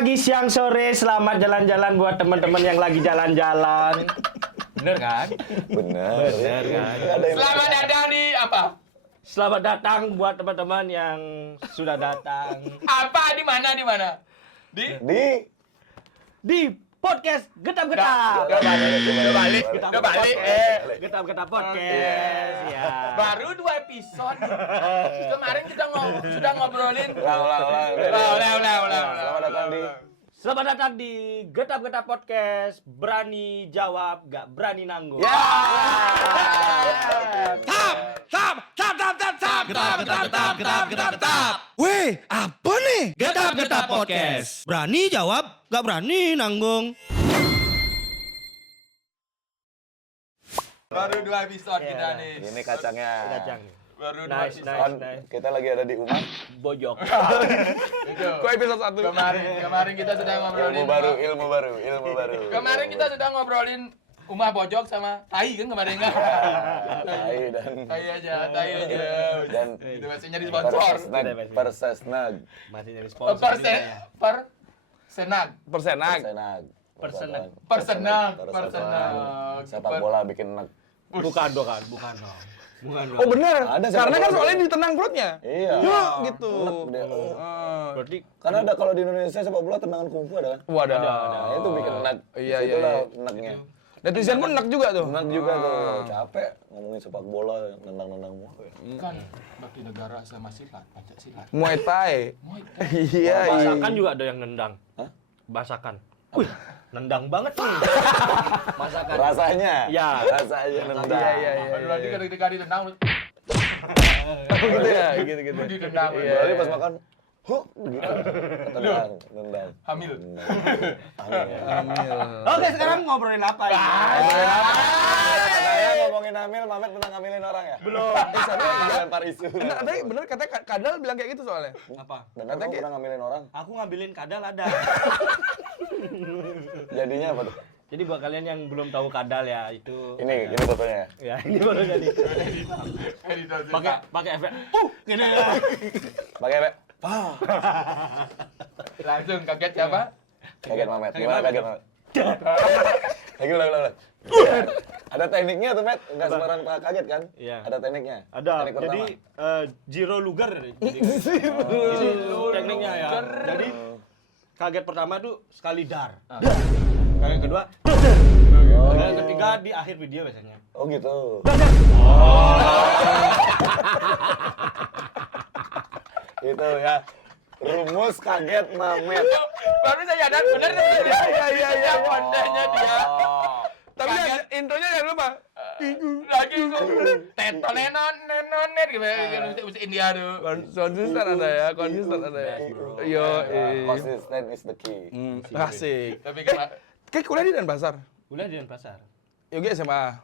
pagi, siang, sore, selamat jalan-jalan buat teman-teman yang lagi jalan-jalan. Bener kan? Bener kan? Selamat datang di apa? Selamat datang buat teman-teman yang sudah datang Apa di mana? di podcast Getap-Getap. Udah balik. Getap-Getap podcast. Ya. Baru 2 episode. Kemarin kita sudah ngobrolin. Selamat datang di Selamat datang di Getap-Getap podcast. Berani jawab, gak berani nanggung. Ya. Getap. Weh, apa nih? Getap podcast. Berani jawab, gak berani nanggung. Baru 2 episode kita nih. Ini kacangnya. Kacang. Baru 2 Nice, episode. Kan nice. kita lagi ada di Umar. Bojok. Itu. Kok episode 1? Kemarin kita sudah ngobrolin Ilmu baru. Kemarin kita sudah ngobrolin Umah Bojok sama Tai kan kemarin enggak? Tai aja. Dan Itu masih nyari sponsor. Persesnag. Masih nyari sponsor. Senag. Persenag. Persenag. Sepak bola bikin nag. Bukan dong. Oh bener, Ada sepak karena kan bola. soalnya ditendang perutnya. Iya. Ya gitu. Neg dia. Berarti Karena ada kalau di Indonesia sepak bola tendangan kungfu ada kan? Wadah. Nah, itu bikin nag. Iya. Itulah nagnya. Netizen pun enak juga tuh. Nag juga tuh. Capek ngomongin sepak bola nendang-nendang mulu ya. Kan bakti negara sama silat, Pancasila. Muay Thai. Muay Thai. Iya. Basakan juga ada yang nendang. Hah? Basakan. Wih, nendang banget nih. Masakan. Rasanya. Ya. Rasanya nendang. Iya. Aduh lagi ketika ditendang Gitu ya, gitu. ditendang. Berarti pas makan, huh, gitu. Nendang. Hamil. Oke, sekarang ngobrolin apa ya? Katanya ngomongin hamil, Mamet pernah ngamilin orang ya? Belum. Lempar isu. Bener, katanya bener katanya Kadal bilang kayak gitu soalnya. Apa? Bener kamu pernah ngamilin orang? Aku ngambilin kadal ada. Jadinya apa tuh? Jadi buat kalian yang belum tahu kadal ya, itu Ini fotonya. ya ini baru jadi. Pakai efek. Gini. Pakai apa? Langsung kaget siapa? Kaget Mamet. Gimana kaget Mamet? Lagi ulang. Ada tekniknya tuh, Met. Enggak sembarang kaget kan? Iya. Ada tekniknya. Ada. Teknik pertama. Jadi Zero Luger. Jadi tekniknya ya. Jadi kaget pertama tuh sekali dar. Kaget kedua. Kaget ketiga di akhir video biasanya. Oh gitu. Itu ya. Rumus kaget Mamet. Baru saya sadar bener Iya. Kondenya dia. Tapi Kaget. intronya jangan lupa. Lagi nenon gitu India tuh. Konsisten ada ya. Yo, Consistent is the key. asik. Tapi kan Kayak kuliah di Denpasar. Kuliah di Denpasar. Yogi SMA.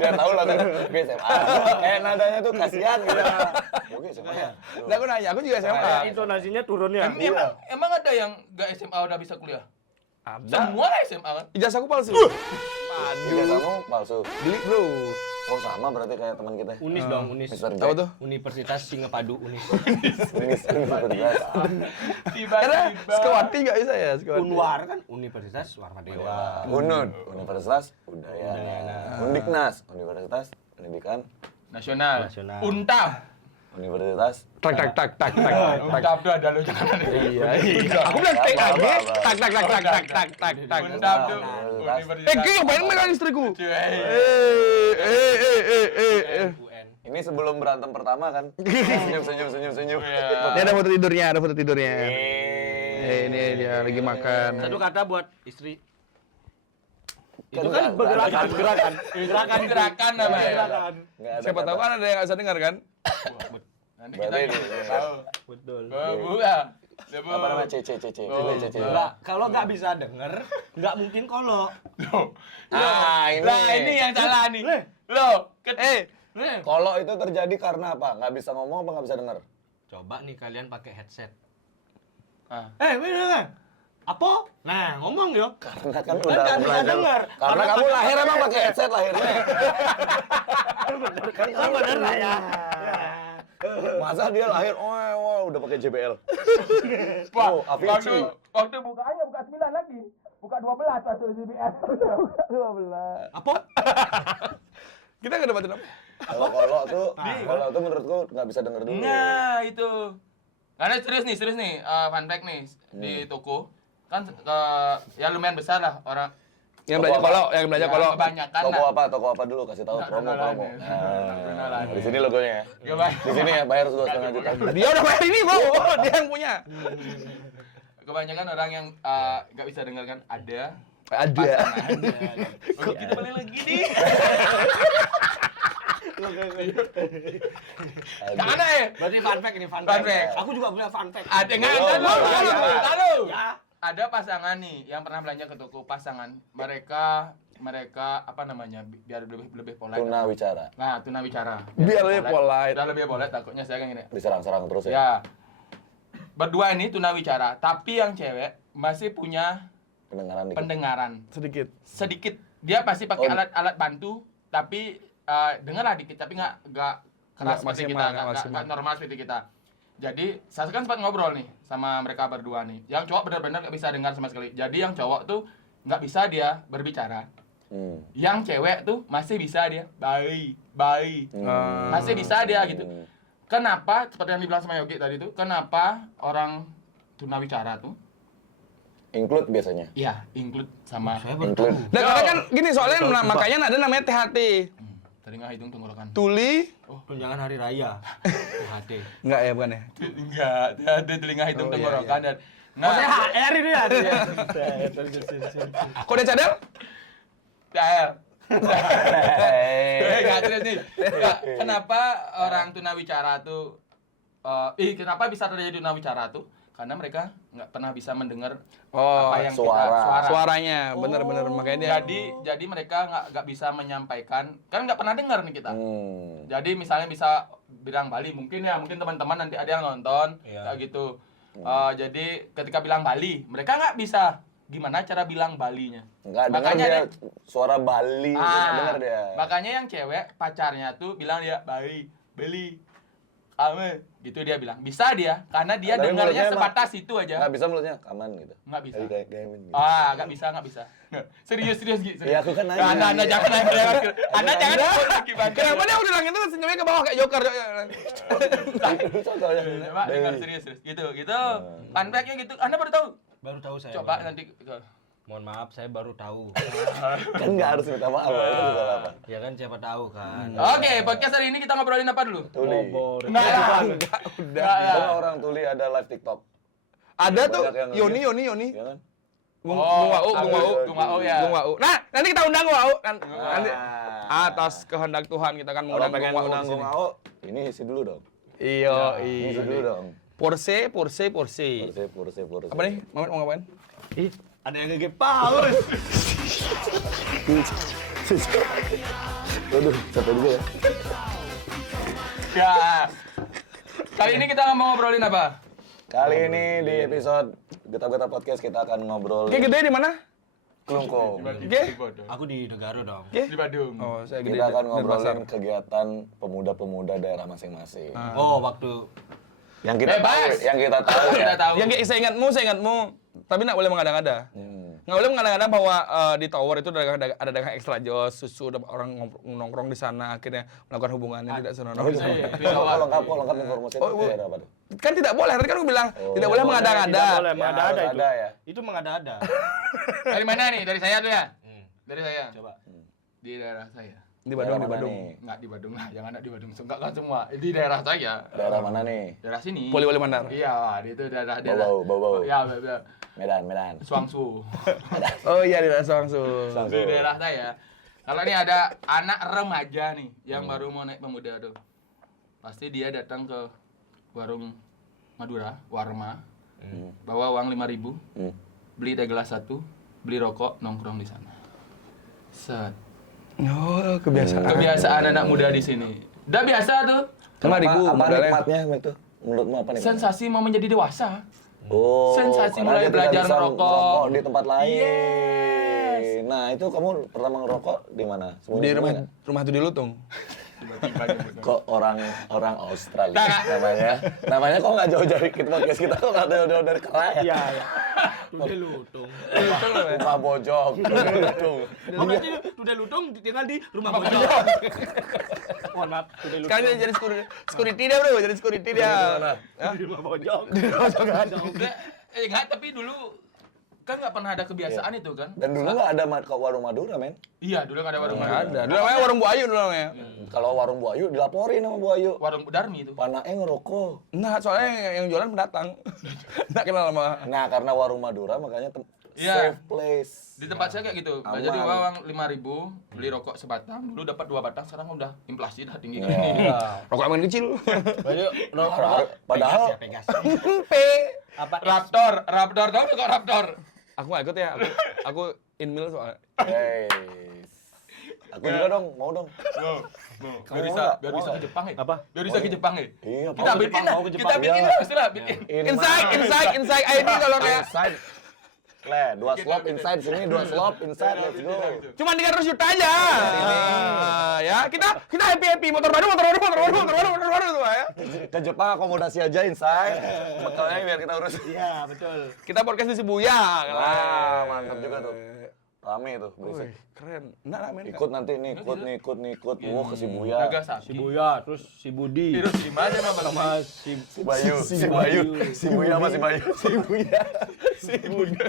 Dia tahu lah kan gue SMA. Nadanya tuh kasihan gitu. Oke SMA ya. Nah, aku nanya, aku juga SMA. Intonasinya turun ya. emang ada yang gak SMA udah bisa kuliah? Ada. Semua lah SMA kan? Ijazahku palsu. Juga kamu palsu. Beli bro. Oh sama berarti kayak teman kita. Unis dong, Unis. Mr. Tahu Jack. tuh? Universitas Singapadu Unis. Unis bergas. Karena Sekawati nggak bisa ya, Sekawati. Unwar kan Universitas Warmadewa. Unud, Universitas Udayana. Undiknas, Universitas Pendidikan Nasional. Nasional. Unta. Universitas. Tak. Unta tuh ada lo jangan ada. Iya. Aku bilang tak lagi. Tak. Unta tuh. Kayak ngapain megang istriku? UN. Ini sebelum berantem pertama kan? Senyum. Ini ada foto tidurnya. Ini dia lagi makan. Satu kata buat istri. Kan Itu kan gerakan namanya. Gerakan. Nggak ada Siapa tahu kata. kan ada yang nggak bisa dengar kan? Nanti kita Berarti nggak tahu. Betul. Bu ya. Apa namanya? Cece. Enggak, kalau nggak bisa denger, nggak mungkin kolok. Ini. Lah ini yang salah nih. Lo, Kalau itu terjadi karena apa? Nggak bisa ngomong apa nggak bisa dengar? Coba nih kalian pakai headset. Ah. Bener. Apa? Nah, ngomong yo. Karena kan Kan udah nggak bisa belajar. dengar. Karena kamu lahir emang pakai headset lahirnya. Bener lah ya. Masa dia lahir, udah pakai JBL. Wah, Oh, Avicii. waktu buka aja buka 9 lagi. Buka 12 pas CBS. Buka 12. Apa? Kita nggak dapatin apa? Kalau kolok tuh menurutku nggak bisa denger dulu. Nah, itu. Karena serius nih, fun fact nih di toko kan ya lumayan besar lah orang. Yang belanja kolok, yang belanja Ya, kolok. kebanyakan Toko lah. Toko apa dulu? Kasih tahu Nggak, promo. kenalan. Nah, di sini logonya ya. Gak banyak. Di sini ya bayar 2,5 juta. Dia udah bayar ini, Bro. Dia yang punya. Kebanyakan orang yang nggak bisa dengar kan ada. Ada. Kok kita balik lagi nih? Jangan ya. Berarti fun fact ini, fun Fun fact. fact. Aku juga punya fun fact. Ada nggak? Belum. Lalu. Ada pasangan nih yang pernah belanja ke toko pasangan. Mereka apa namanya? Biar lebih polite. Tuna bicara. Nah, tuna bicara. Biar lebih polite. Biar lebih polite, takutnya saya kan gini. Diserang-serang terus ya. Ya. Berdua ini tuna bicara, tapi yang cewek masih punya Pendengaran dikit. pendengaran Sedikit. Dia pasti pakai Oh. alat bantu, tapi dengarlah dikit, tapi nggak keras Nggak seperti maksimal, kita, nggak maksimal. nggak normal seperti kita. Jadi saya kan sempat ngobrol nih sama mereka berdua nih. Yang cowok benar-benar nggak bisa dengar sama sekali. Jadi yang cowok tuh nggak bisa dia berbicara. Yang cewek tuh masih bisa dia bayi. Masih bisa dia gitu. Kenapa seperti yang dibilang sama Yogi tadi tuh? Kenapa orang tunawicara tuh? Include biasanya. Iya, include sama Include. Dan karena kan gini soalnya makanya ada namanya THT. telinga hidung tenggorokan. Tuli. Tunjangan hari raya. THT. Enggak ya, bukan ya? Enggak, ada telinga hidung Oh, iya, tenggorokan dan Oh, saya HR ini ya. Kode cadel? THL. Enggak serius nih. Nggak, kenapa orang tunawicara tuh kenapa bisa terjadi tunawicara tuh? Karena mereka nggak pernah bisa mendengar apa yang suara. Suaranya, bener-bener makanya dia. Jadi mereka nggak bisa menyampaikan, kan nggak pernah dengar nih kita. Hmm. Jadi misalnya bisa bilang Bali, mungkin teman-teman nanti ada yang nonton kayak gitu. Jadi ketika bilang Bali, mereka nggak bisa gimana cara bilang Balinya. Nggak dengar dia suara Bali, nggak dengar dia. Makanya yang cewek pacarnya tuh bilang dia Bali, Ame, gitu dia bilang. Bisa dia, karena dia Tapi dengarnya mulutnya sebatas itu aja. Nggak bisa mulutnya, kaman gitu. Nggak bisa. Kayak gamin gitu. Nggak bisa. Serius gitu. Ya, aku kan nanya. Anda jangan Anda jangan lagi banget. Kenapa dia udah langit tuh senyumnya ke bawah kayak Joker? Contohnya. Coba dengar serius. Gitu. Fun fact-nya gitu. Anda baru tahu? Baru tahu saya. Coba Bang. nanti. Mohon maaf, saya baru tahu. Kan nggak harus minta maaf, itu juga apa. Ya kan siapa tahu kan. Oke, podcast hari ini kita ngobrolin apa dulu? Tuli. Enggak lah. Kan orang Tuli ada live TikTok. Ada tuh Banyak yang Yoni. Ya kan? Gung Wau ya. Gung Wau. Nah, nanti kita undang Gung Wau. Nanti atas kehendak Tuhan kita kan Kalau mengundang pengen Gung Wau ngundang di sini. Gung Ao, ini isi dulu dong. Iya. Isi dulu dong. Porse. Purse. Apa nih? Mamet mau ngapain? Ih, ada yang ngegep paus. Aduh, capek juga ya. Ya. Kali ini kita mau ngobrolin apa? Kali ini di episode Getap-Getap Podcast kita akan ngobrol Oke, gede di mana? Kelungkung. Oke. Aku di Negara dong. Di Badung. Oh, saya gede. Kita akan di ngobrolin pasar. kegiatan pemuda-pemuda daerah masing-masing. Oh, waktu Yang kita tahu, Bebas. yang kita tahu ya. Kita tahu. Yang kayak saya ingatmu, tapi nggak boleh mengada-ngada. Nggak boleh mengada-ngada bahwa di tower itu ada dagang ekstra jos, susu, ada orang nongkrong di sana akhirnya melakukan hubungan yang tidak senonoh. Lengkap informasi itu daerah apa tuh? Kan tidak boleh, tadi kan aku bilang tidak boleh mengada-ngada. Tidak boleh Ya, mengada-ada harus itu. ada ya. Itu mengada-ada. Dari mana nih? Dari saya tuh ya? Dari saya. Coba. Di daerah saya. Di Badung, Daerah di mana Badung. nih? Enggak di Badung lah, jangan di Badung. Enggak kan semua. Di daerah saya. Daerah mana nih? Daerah sini. Poli Mandar. Iya, di itu daerah. Bau-bau. Iya, Medan. Suangsu. Oh iya, di Langsung. Di daerah saya. Kalau ini ada anak remaja nih yang baru mau naik pemuda tuh. Pasti dia datang ke warung Madura, Warma. Bawa uang 5.000. Beli teh gelas 1, beli rokok, nongkrong di sana. Set. Oh, kebiasaan. Kebiasaan anak muda di sini. Udah biasa tuh. 5.000 Apa modalnya. nikmatnya itu? Menurutmu apa nih? Sensasi mau menjadi dewasa. Oh, Sensasi karena mulai dia tidak belajar bisa merokok. di tempat lain. Yes. Nah, itu kamu pertama ngerokok di mana? Di rumah itu di Lutung. Tiba-tiba nyebut. Kok orang Australia Nah. namanya kok nggak jauh dari podcast kita, kok nggak jauh dari Kerah ya? Iya, iya. Tude lutung. Rumah bojong, Lutung. Oh, berarti Tude lutung tinggal di rumah bojong. Mohon maaf, Tude lutung. Sekarang jadi security dia bro, jadi security dia. Di rumah bojong. Enggak, tapi dulu kan nggak pernah ada kebiasaan itu kan. Dan dulu nggak ada warung Madura, men. Iya, dulu nggak ada warung Nggak Madura. ada. Dulu namanya warung Bu Ayu dulu namanya. Kalau warung Bu Ayu dilaporin sama Bu Ayu. Warung Darmi itu. Panaknya ngerokok. Nah, soalnya yang jualan pendatang. Nggak kenal sama. Nah, karena warung Madura makanya Iya. safe place. Di tempat saya kayak gitu. Aman. Jadi uang 5.000 beli rokok sebatang. Dulu dapat 2 batang, sekarang udah inflasi dah tinggi Iya. gini. Rokok aman kecil. Berarti Padahal- Pegas. P. Apa? Raptor tahu nggak Raptor? Aku nggak ikut ya. Aku inmil soalnya. Hey. Aku juga dong, mau dong. Biar bisa ke Jepang ya. Apa? Biar bisa ke Jepang ya. Iya, Kita mau ke bikin Jepang, lah. mau ke Kita Jepang. bikin Iya. lah, istilah bikin. Inside ID kalau kayak. Inside. Le, 2 slop inside sini, 2 slop inside, let's go. Cuma 300 juta aja. Ya, kita happy motor baru tuh ya. Ke Jepang akomodasi aja inside. Bekalnya biar kita urus. Iya, betul. Kita podcast di Shibuya. Wah, mantap juga tuh. Rame tuh, Wih, berisik. keren. Nah, men. Ikut nanti nih, ikut. Wah, ke Shibuya. Nagasaki. Sibuya, terus si Budi. Terus di mana sama Bang? Sama si Si Bayu, si Bayu. Shibuya sama si Bayu. Shibuya. Shibuya.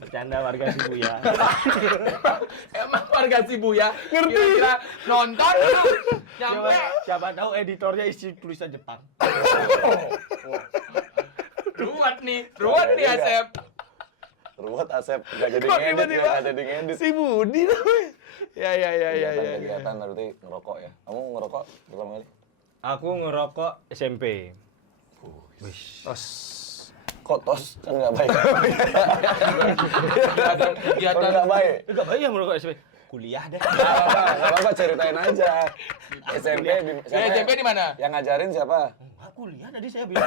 bercanda warga Sibuya. Emang warga Shibuya kira-kira nonton lu nyampe Siapa tahu editornya isi tulisan Jepang. ruwet nih Asep. Ruwet Asep, gak jadi Kok ngedit tiba-tiba? ya, gak jadi ngedit. Si Budi namanya. Ya. Kegiatan berarti ngerokok ya. Kamu ngerokok pertama kali? Aku ngerokok SMP. Kok tos? Kan nggak baik. Kan Kegiatan nggak baik. Enggak banyak merokok SMP. Kuliah deh. Nggak apa-apa, ceritain aja. SMP di SMP di mana? Yang ngajarin siapa? Enggak kuliah tadi saya bilang.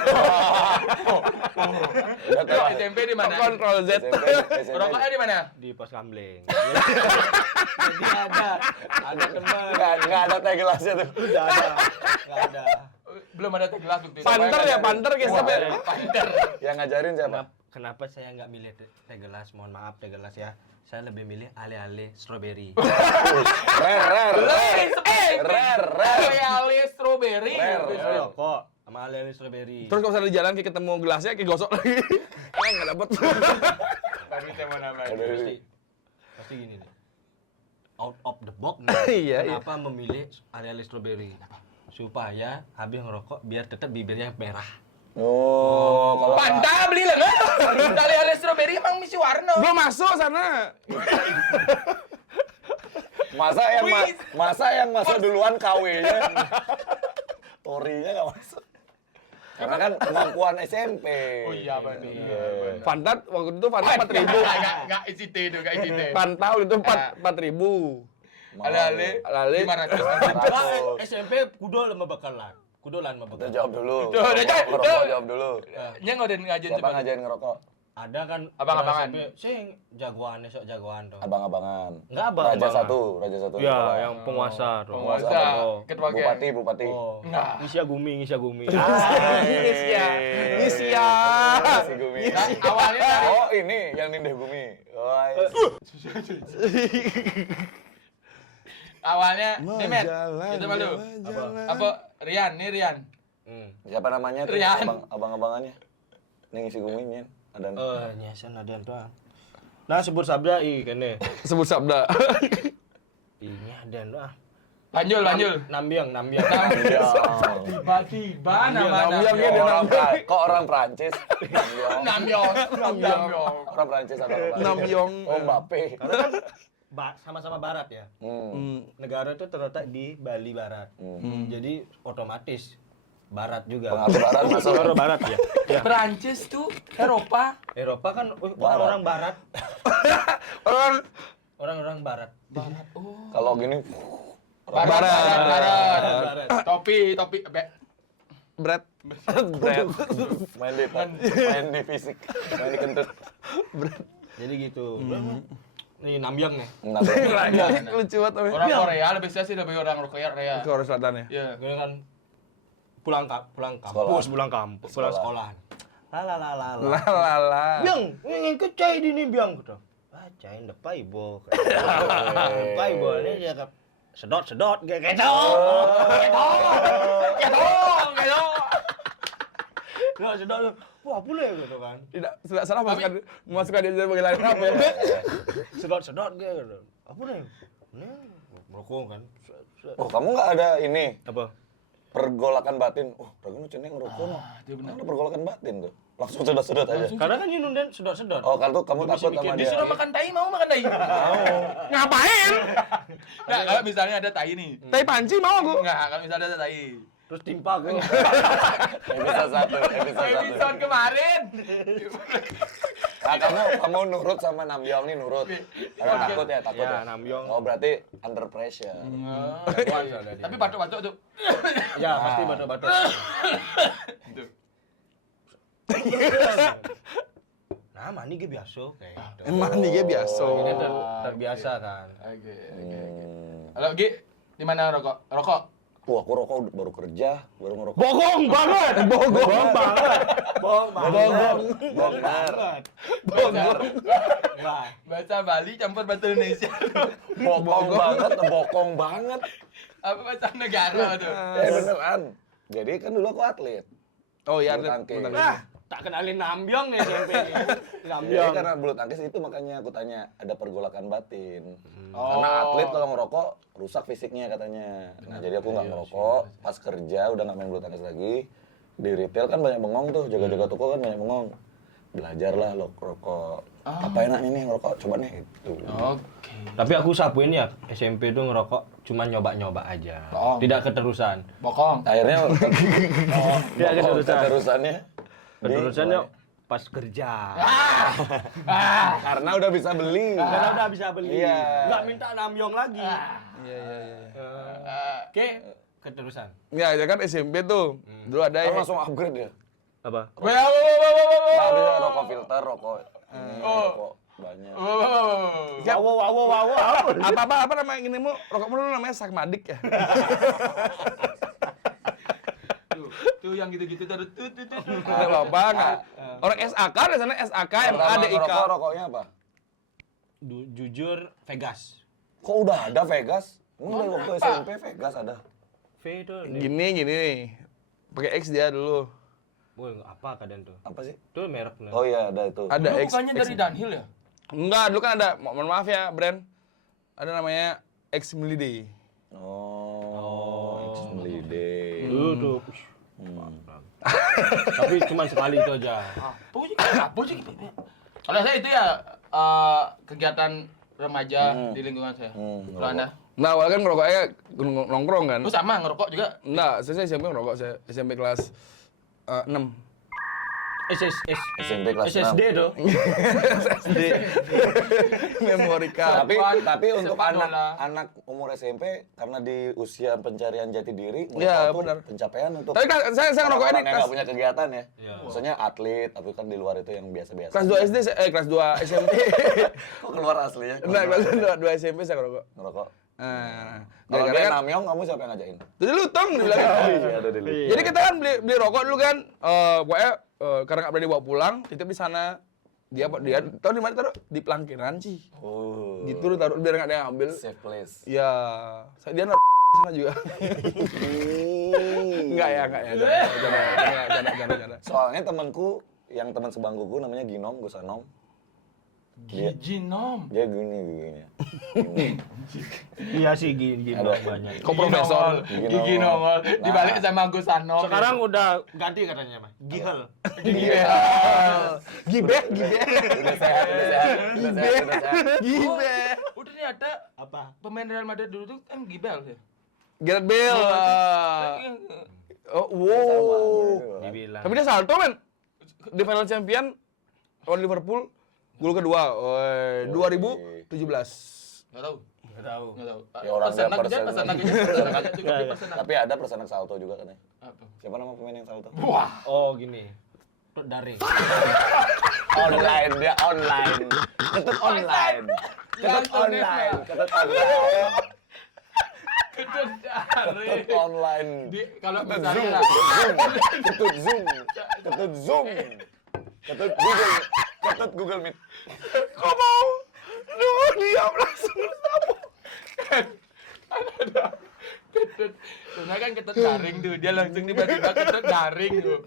Udah tahu. SMP di mana? Kontrol Z. SMP. Rokoknya di mana? Di pos kamling. Jadi ada teman. Nggak ada teh gelasnya tuh. Udah ada. Enggak ada. Belum ada teh gelas waktu itu. Panter ya, panter guys. Wah, Sampai Panter. Yang ngajarin siapa? Kenapa saya nggak milih teh gelas? Mohon maaf teh gelas ya. Saya lebih milih ale-ale strawberry. Rare. Ale strawberry. Rare. Rokok sama ale-ale strawberry. terus kalau misalnya di jalan kayak ketemu gelasnya kayak gosok lagi. Nggak dapet. Tapi saya mau nambahin. Pasti gini nih. Out of the box Iya, nih. Kenapa memilih ale-ale strawberry? Supaya habis ngerokok biar tetap bibirnya merah. Oh, kalau Panda beli lah nggak? Ale strawberry emang misi warna. Belum masuk sana. masa yang masuk duluan KW-nya. Torinya nggak masuk. Karena kan kemampuan SMP. Oh iya benar. Pantat waktu itu pantat 4.000. Nggak ICT itu, nggak ICT. Pantau itu 4.000. Ale 500. Enggak, SMP kudo lama bakalan. Kudolan mah Udah bakalan. jawab dulu. Tuh, udah jawab. Ngerokok jawab dulu. Nya udah ngajin Siapa coba. ngajarin ngerokok? Ada kan Abang-abangan. SMP, sing jagoannya sok jagoan tuh. Abang-abangan. Enggak abang-abangan. Raja satu. Iya, Sekolah. yang penguasa tuh. Penguasa. Oh. Ketua geng. Bupati. Oh. Enggak. Ngisia Gumi. Ngisia. Si Gumi. Nah, awalnya dari Oh, ini yang nindah Gumi. Oh, iya. awalnya nih men, itu malu. Apa Rian, nih Rian. Siapa namanya tuh? Rian. Abang-abangannya. Nih si Guminya. Ada. Nyasan ada doang. Nah, sebut sabda kene. Sebut sabda. Ini ada doang. Lanjul. Nambiang. Tiba-tiba nama Nambyong ya, dia Nambyong. Kok orang Prancis? Nambyong. Orang Prancis apa? Nambyong. Oh, Mbappe. Karena kan sama-sama barat ya. Negara itu terletak di Bali Barat. Jadi otomatis barat juga. Pengaruh barat masuk. Pengaruh barat ya. Ya. Prancis tuh Eropa. Eropa kan orang barat. Orang barat. Kalau gini Barat. Topi. Brad. main di fisik, main di kentut. Jadi gitu. Nih Nambyang nih. Lucu banget tapi. Orang Korea lebih sih lebih orang Korea. Korea Selatan ya. Iya. Gue kan pulang kampus, pulang sekolah. Lalala. Biang, ingin kecai di nih biang gitu. Ah, cai depai bo. Depai bo ini dia sedot kayak gitu. Nggak sedot. Wah, boleh gitu kan. Tidak salah masukkan dia sebagai lain apa ya. Sedot kayak gitu. Apa nih? Ini merokok kan. Oh, kamu nggak ada ini Apa? pergolakan batin. Oh, Ragun ceneng ngerokok noh. Ada pergolakan batin tuh. Langsung sedot aja. Karena kan Yunun dan sedot. Oh, kan tuh kamu takut sama dia. Disuruh makan tai, mau makan tai? Ngapain? Nah, kalau misalnya ada tai nih. Tai panci mau aku. Enggak, kalau misalnya ada tai. Terus timpa gue. Episode 1. Episode kemarin. Nah, kamu nurut sama Nambyong nih nurut. Karena takut ya. Ya, Nambyong. Oh, berarti under pressure. Tapi batuk-batuk tuh. Ya, pasti batuk-batuk. Gitu. Nah, mani gue biasa kayak gitu. Emang nih dia biasa. Ini terbiasa kan. Oke. Kalau Gi, di mana rokok? Rokok. Wah, aku rokok baru kerja, baru ngerokok. Bohong banget. Bohong banget. Bogor. Bahasa Bali campur bahasa Indonesia. Bokong banget. Apa bahasa negara tuh? Beneran. Jadi kan dulu aku atlet. Oh iya, Bulu tangkis. Tak kenalin Nambyong nih SMP. Jadi Nambyong. karena bulu tangkis itu makanya aku tanya ada pergolakan batin. Oh. Karena atlet kalau ngerokok rusak fisiknya katanya. Nah jadi aku nggak ngerokok. Pas kerja udah nggak main bulu tangkis lagi. Di retail kan banyak bengong tuh, jaga-jaga toko kan banyak bengong. Belajarlah lo rokok. Apa enaknya nih ngerokok? Coba nih itu. Oke. Tapi aku sapuin ya, SMP tuh ngerokok cuma nyoba-nyoba aja. Bohong. Tidak keterusan. Bokong. Akhirnya Tidak keterusan. keterusannya. Keterusannya pas kerja. Karena udah bisa beli. Karena udah bisa beli. Iya. Nggak minta Nambyong lagi. Iya. Oke, keterusan. Ya kan SMP tuh. Dulu ada Kan yang langsung upgrade ya. Apa? Nah, bisa rokok filter, rokok ini, rokok banyak. Wow. apa namanya ini mu rokok dulu namanya Sakmadik ya. Tuh yang gitu-gitu tuh. Enggak apa-apa enggak. Orang SAK di sana SAK yang Pertama ada ngerokok, IK. rokoknya apa? Jujur Vegas. Kok udah ada Vegas? Emang dari waktu SMP Vegas ada? V itu. Gini nih. Pakai X dia dulu. Woi, apa kalian tuh? Apa sih? Itu merek nih. Oh iya ada itu. Ada X. Bukannya dari Dunhill ya? Enggak, dulu kan ada. Mohon maaf ya, brand. Ada namanya X Milide. Oh. Melide. Dulu tuh. Tapi cuma sekali itu aja. Apa sih? Kalau saya itu ya kegiatan remaja di lingkungan saya. Kalau Anda? Nah, awalnya kan ngerokoknya nongkrong kan. Oh sama ngerokok juga? Enggak, saya SMP ngerokok, saya SMP kelas 6. SMP kelas SSD 6. tuh. Memori card. Tapi untuk Sepak bola. anak umur SMP karena di usia pencarian jati diri, Iya, ngerokok tuh benar. pencapaian untuk Tapi kan saya ngerokoknya orang di yang kelas nggak punya kegiatan ya. Iya. Maksudnya atlet, tapi kan di luar itu yang biasa-biasa. kelas 2 SD kelas 2 SMP. Kok keluar aslinya? Nah, kelas 2 SMP saya ngerokok. Ngerokok. Nah, Kalau gara-gara dia kan Namyong, kamu siapa yang ngajakin? jadi lutong dibilang. Iya, ada di Jadi kita kan beli rokok dulu kan, pokoknya karena nggak berani bawa pulang, titip di sana. Dia tahu di mana taruh? Di pelangkiran sih. Oh. Gitu lu taruh biar nggak ada yang ambil. Safe place. Ya, dia naruh sana juga. Enggak ya. Jangan. Soalnya temanku, yang teman sebangkuku namanya Ginom, Gusanom. Ginom. Dia gini. Iya sih gini Ada. banyak. Kok profesor? Gigi nongol. Dibalik sama Gus Ano. Sekarang udah ganti katanya, Mas. Gihel. Gibeh. Udah sehat. Gibeh. Udah ternyata Apa? pemain Real Madrid dulu tuh kan Gibel ya. Gareth Bale. Oh, wow. Dibilang. Tapi dia salto men. Di final champion lawan Liverpool, gol kedua. 2017. Enggak tahu. Enggak tahu. Enggak tahu. Ya, orang Persenak nggak aja, persenak. persenak aja juga persenak. Tapi ada persenak salto juga katanya. Apa? Siapa nama pemain yang salto? Wah. Oh, gini. daring. Online, dia online. Ketut online. Ketut online. Ketut online. Ketut daring. Ketut online. Kalau Ketut misalnya Zoom. Ketut Zoom. Ketut Zoom. Ketut Google. Ketut Google Meet. Kok mau? Duh, diam langsung apa? ada ketut. Sebenarnya kan ketut daring tuh, dia langsung tiba-tiba ketut daring tuh.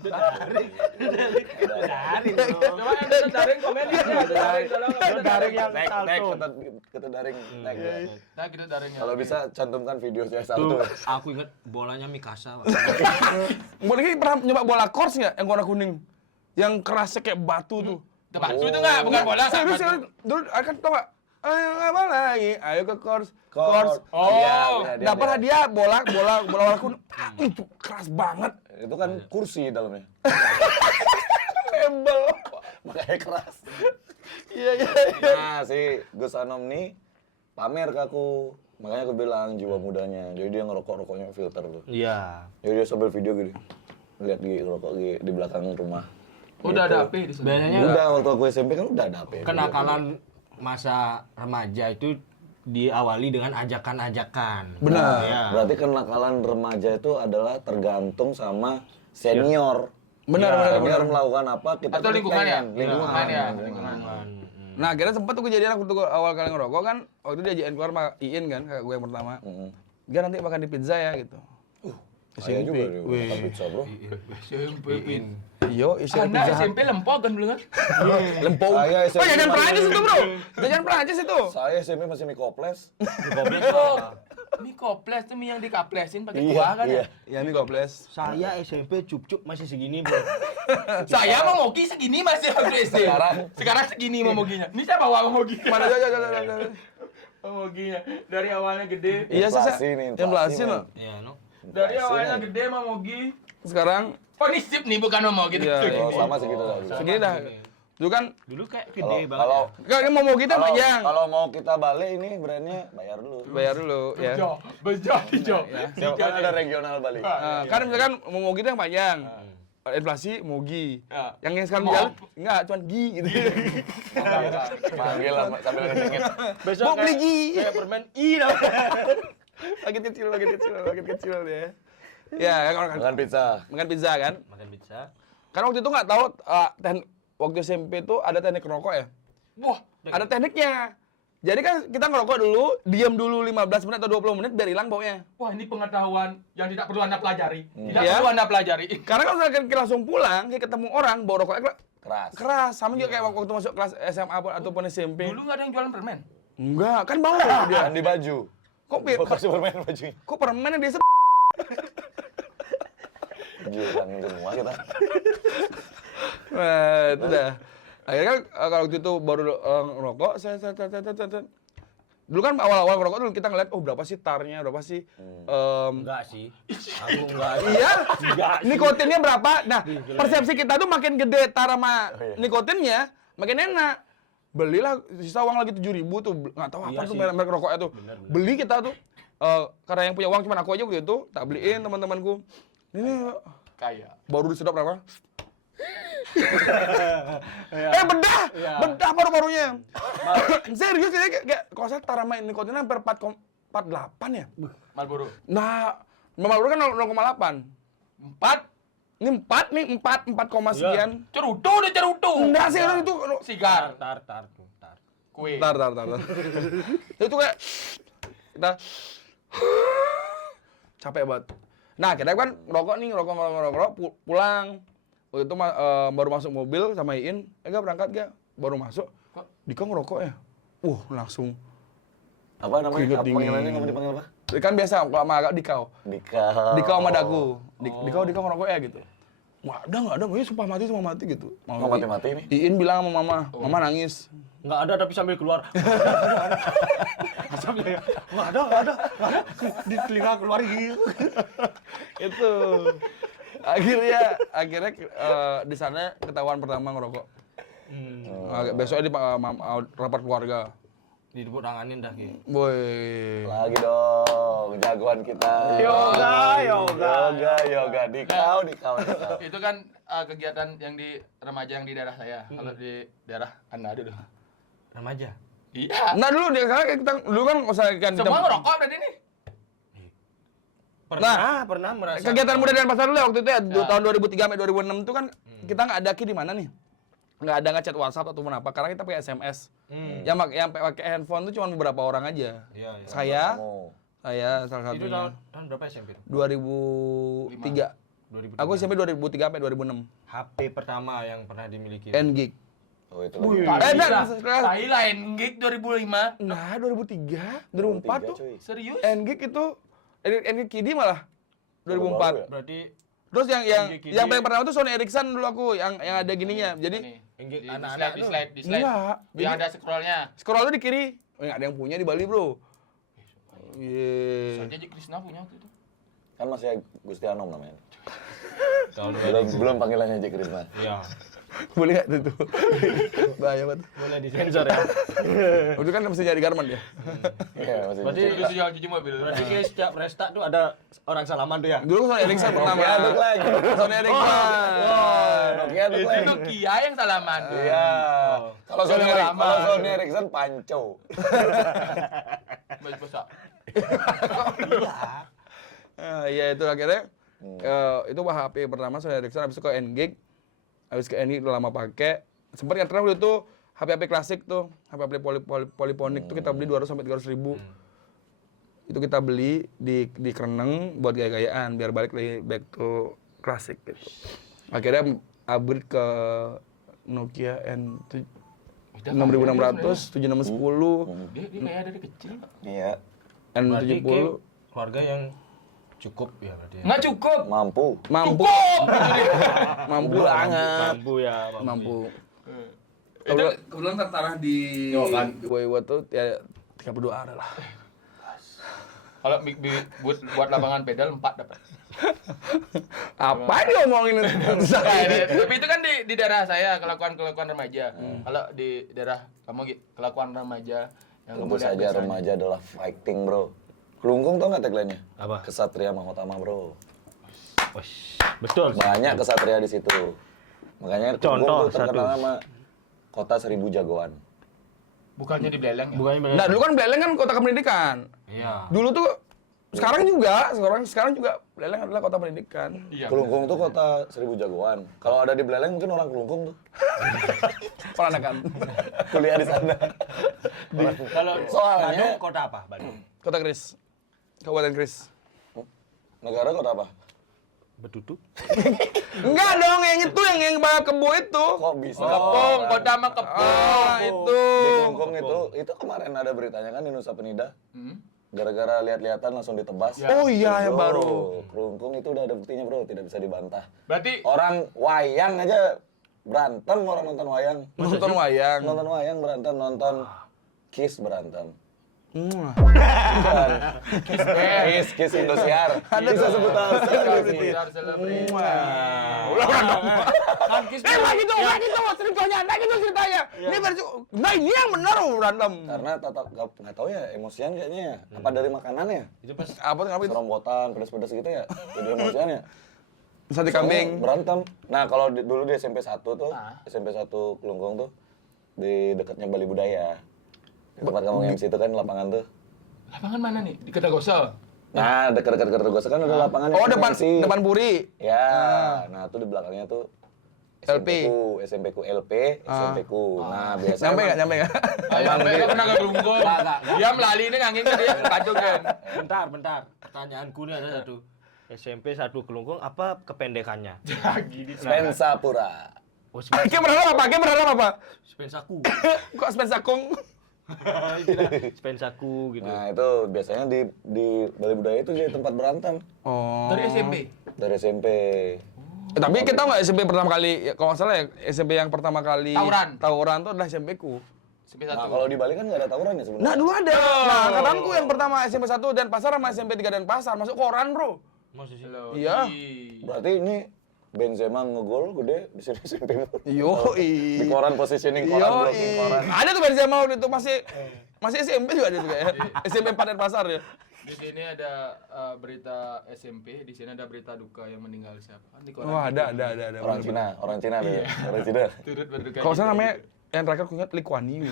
Daring. Coba yang ketut daring komen di sini. Daring yang Tek, salto. ketut daring. Tek. Nah, ketut daring ya. Kalau bisa cantumkan video saya Tuh, salto. aku inget bolanya Mikasa. Mungkin pernah nyoba bola kors nggak yang warna kuning? Yang kerasnya kayak batu tuh. Batu itu enggak, bukan bola. Serius, batu. serius. Dulu kan tau nggak? Ayo apa lagi? Ayo ke kors. Kors. Oh, Iya, Dapat hadiah bola warna kuning. Itu keras banget. Itu kan kursi dalamnya. Embel. Makanya keras. Iya. Nah, si Gus Anom nih pamer ke aku. Makanya aku bilang jiwa mudanya. Jadi dia ngerokok-rokoknya filter tuh. Iya. Jadi dia sambil video gini. Lihat Gi ngerokok Gi di belakang rumah. Udah ada api di sana. Biasanya Udah waktu aku SMP kan udah ada HP. kenakalan masa remaja itu diawali dengan ajakan-ajakan. Benar. Ya. Berarti kenakalan remaja itu adalah tergantung sama senior. Benar. Senior melakukan apa kita Atau tuh lingkungan ya? pengen. Lingkungan. ya, lingkungan. Nah, akhirnya sempat tuh kejadian waktu awal kali ngerokok kan, waktu itu diajakin keluar sama Iin kan, kakak gue yang pertama. Dia nanti makan di pizza ya gitu. Saya juga dia makan pizza, Bro. SMP. Iyo, isinya Anda pizza. SMP lempok kan dulu kan? Lempung. Saya Oh, SMP jajan masih- Prancis itu, Bro. Jajan Prancis itu. Saya SMP masih mie koples. Oh, mie koples tuh mie yang dikaplesin pakai kuah kan ya? Iya, mie goples. Saya SMP cup-cup masih segini, Bro. Saya mau Mogi segini masih waktu SD. Sekarang segini mau Moginya. Ini saya bawa mau Mogi. Mana jajan. Mau Moginya. Dari awalnya gede. Iya, Inflasi nih, inflasi, inflasi men. loh. Iya, no. Dari awalnya gede mau Mogi. Sekarang Oh ini sip nih bukan mau gitu. Iya, iya. Oh, sama segitu lah. segini dah. Dulu kan Dulu kayak gede banget. Kalau kan mau kita kalau panjang. kalau mau kita balik ini brandnya bayar dulu. Bayar dulu ya. Bejo, bejo. Siapa kan ada regional Bali. Nah, kan misalkan mau kita yang panjang. Inflasi Mogi. Ya. Yang sekarang Mau. jalan enggak cuman Gi gitu. Panggil lah sambil ngecengit. Besok Mau beli Gi. kayak permen I dah. Lagi kecil ya. Ya, kan Makan pizza. makan pizza kan. Makan pizza. Karena waktu itu nggak tahu waktu SMP itu ada teknik ngerokok ya. Wah, Ada tekniknya. Jadi kan kita ngerokok dulu, diam dulu 15 menit atau 20 menit biar hilang baunya. wah ini pengetahuan yang tidak perlu Anda pelajari. Tidak Ya. perlu Anda pelajari. Karena kalau misalkan kita langsung pulang, kita ketemu orang, bau rokoknya Keras. keras. Sama juga kayak waktu masuk kelas SMA ataupun SMP. Dulu nggak ada yang jualan permen. Enggak, kan bau dia. Dan di baju. Kok Bekas permen bajunya. kok permen yang dia Gila semua kita. Nah, itu dah. Akhirnya kan kalau waktu itu baru ngerokok, dulu kan awal-awal ngerokok dulu kita ngeliat, oh berapa sih tarnya, berapa sih Enggak sih. Aku enggak. iya, nikotinnya berapa. Nah, persepsi kita tuh makin gede tar sama nikotinnya, makin enak. Belilah sisa uang lagi 7.000 tuh, nggak tahu apa Iya tuh sih. merek rokoknya tuh. Beli kita tuh, karena yang punya uang cuma aku aja waktu itu, tak beliin teman-temanku. Ini Kayak. baru disedot berapa? Bedah paru-parunya. Serius ini kayak kalau saya taruh main nikotinnya hampir 4,48 ya. Marlboro. Nah, Marlboro kan 0,8. 4. Ini 4 nih, 4 sekian. Cerutu deh cerutu. Enggak sih itu. Sigar. Tar. Kue. Tar. Itu kayak kita capek banget. Nah, kita kan ngerokok pulang. Waktu itu baru masuk mobil sama Iin, enggak berangkat gak? Baru masuk, Dika ngerokok ya? Langsung. Apa namanya? Keringet Apa dingin. panggilannya kamu dipanggil apa? Kan biasa, kalau sama agak Dikau. Dikau sama Dagu. Dikau ngerokok ya gitu. Nggak ada, ya sumpah mati gitu. Mau mati-mati nih? Iin bilang sama mama nangis. Enggak ada tapi sambil keluar. Enggak ada. Di telinga keluar gitu. Itu. Akhirnya di sana ketahuan pertama ngerokok. Besoknya di rapat keluarga. Ditepuk tanganin dah gitu. Boy. Lagi dong. dong, jagoan kita. Yoga. Dikau. Itu kan kegiatan yang di remaja yang di daerah saya. Kalau di daerah Anda ada dong. Remaja. Iya. Nah dulu dia kita dulu kan usahakan Semua ngerokok berarti nih. Pernah merasa. kegiatan muda dan pasar dulu ya waktu itu ya, tahun 2003 sampai 2006 itu kan kita nggak ada di mana nih? Nggak ada ngechat WhatsApp ataupun apa, karena kita pakai SMS. Yang pakai handphone itu cuma beberapa orang aja. Iya. Saya salah Itu satunya. tahun berapa SMP? 2003. 2003. Aku SMP 2003 sampai 2006. HP pertama yang pernah dimiliki. N-Gig. Oh itu Wih. lagi. Saya lain gig 2005. Nah, 2003, 2004 tuh. cuy. Serius? N-Gig itu N-Gig Kidi malah 2004. Berarti Terus yang N-Gig yang Kidi. paling pertama tuh Sony Ericsson dulu aku yang ada gininya. Jadi Nih, Enggak, di anak-anak slide. enggak. Yang ada scrollnya. Scroll tuh di kiri. Oh, nggak ada yang punya di Bali, Bro. Iya. Soalnya Ji Krisna punya waktu itu. Kan masih Gusti Anom namanya. tahun Belum panggilannya Jack Krisna. Iya. Boleh nggak tuh? Bahaya banget. Boleh disensor ya. Itu kan mesti nyari Garman ya. Iya, masih. Berarti Itu sih yang cuci mobil. berarti kayak setiap resta tuh ada orang salaman tuh ya. Dulu Sony Ericsson pertama. Nokia aduk lagi. Sony Ericsson. Nokia aduk Itu lagi. Nokia yang salaman. Iya. Kalau Sony Sony lama. kalau Sony Ericsson panco. Baik besar. Iya itu akhirnya itu HP pertama Sony Ericsson, habis itu ke N-Gig. Habis ke N-Gig udah lama pakai. Sempat kan waktu itu HP klasik tuh, HP poliponik tuh kita beli 200 sampai 300 ribu. Itu kita beli di Kreneng buat gaya-gayaan biar balik lagi back to klasik gitu. Akhirnya upgrade ke Nokia N6600, 7610, Dia kayak dari kecil. Iya. Berarti N70. kayak keluarga yang cukup ya berarti. Ya. Nggak cukup. Mampu. Mampu. Mampu banget. Mampu ya, Mampu. Itu Kebetulan tertarah di Woiwo tuh ya 32 arah lah. kalau buat lapangan pedal 4 dapat. Apa dia ngomongin itu? Tapi itu kan di daerah saya kelakuan remaja. Kalau di daerah kamu Gi, kelakuan remaja yang Tentu kamu lihat saja biasanya. remaja adalah fighting, bro. Kelungkung tau nggak tagline-nya? Apa? Kesatria Mahotama, bro. Betul. Banyak kesatria di situ. Makanya Contoh Kelungkung tuh terkenal satu. sama kota 1000 jagoan. Bukannya di Beleleng ya? Bukannya benar. Nah, dulu kan Beleleng kan kota pendidikan. Iya. Dulu tuh sekarang juga Beleleng adalah kota pendidikan. Iya. Kelungkung tuh kota 1000 jagoan. Kalau ada di Beleleng mungkin orang Kelungkung tuh. Peranakan. Kuliah di sana. Kalau Soalnya- Bandung kota apa? Bandung. Kota Kris. Kabupaten Kris. Negara kota apa? Beduduk. Enggak dong, yang itu yang bawa kebo itu. Kok bisa? Kepung, kota mah Kepung. Itu. Di Kelungkung itu kemarin ada beritanya kan di Nusa Penida. Gara-gara lihat-lihatan langsung ditebas. Ya. Oh iya, yang Bro, baru. Kelungkung itu udah ada buktinya, bro, tidak bisa dibantah. Berarti Orang wayang aja berantem, orang nonton wayang. Nonton wayang. Nonton wayang berantem, nonton Kiss berantem. Kiss Indosiar. Bisa sebut Sekitar selebriti. Kan Kiss Nggak gitu ceritanya, nggak gitu ceritanya. Ini versi, nah ini yang benar berantem. Karena nggak tahu ya, emosian kayaknya ya. Apa dari makanannya? itu pas Apa kenapa itu? Serombotan, pedas-pedas gitu ya. Jadi emosian ya. Sate kambing. Berantem. Nah, kalau dulu di SMP 1 tuh, Ah. SMP 1 Kelungkung tuh di dekatnya Bali Budaya. Di tempat kamu MC itu kan lapangan tuh. Lapangan mana nih? Di Kertagoso. Nah, dekat-dekat Kertogoso kan ada lapangan Oh, yang depan MC. depan Puri. Ya, nah tuh di belakangnya tuh LP. SMP ku LP, SMP ku. Nah, biasanya Nyampe nggak? Sampai pernah ke Kelungkung. Dia melalui ini ngangin ke dia kacau kan. bentar. Pertanyaanku nih ada satu. SMP 1 Kelungkung apa kependekannya? Gini. Spensapura. Oh, Kayak berharap apa? Spensaku. Kok Spensakung? Spensaku gitu. Nah, itu biasanya di Bali Budaya itu jadi tempat berantem Oh. Dari SMP. dari SMP. Tapi kita nggak SMP pertama kali, ya, kalau nggak salah ya SMP yang pertama kali tawuran tuh adalah SMP ku. SMP Nah, 1. kalau di Bali kan nggak ada tawuran ya sebenarnya. Nah dulu ada. Nah angkatanku yang pertama SMP 1 dan pasar sama SMP 3 dan pasar masuk koran bro. Maksudnya Iya. Berarti ini Benzema ngegol gede di sini SMP. Yo Di koran positioning koran blocking koran. Ada tuh Benzema waktu itu masih SMP juga ada tuh kayak SMP 4 dan pasar ya. Di sini ada berita SMP, di sini ada berita duka yang meninggal siapa? Kan di koran Wah, gitu. ada. Orang Cina ada. Orang Cina. Turut berduka. Kalau cita saya namanya gitu. yang terakhir aku ingat Lee Kuan Yew.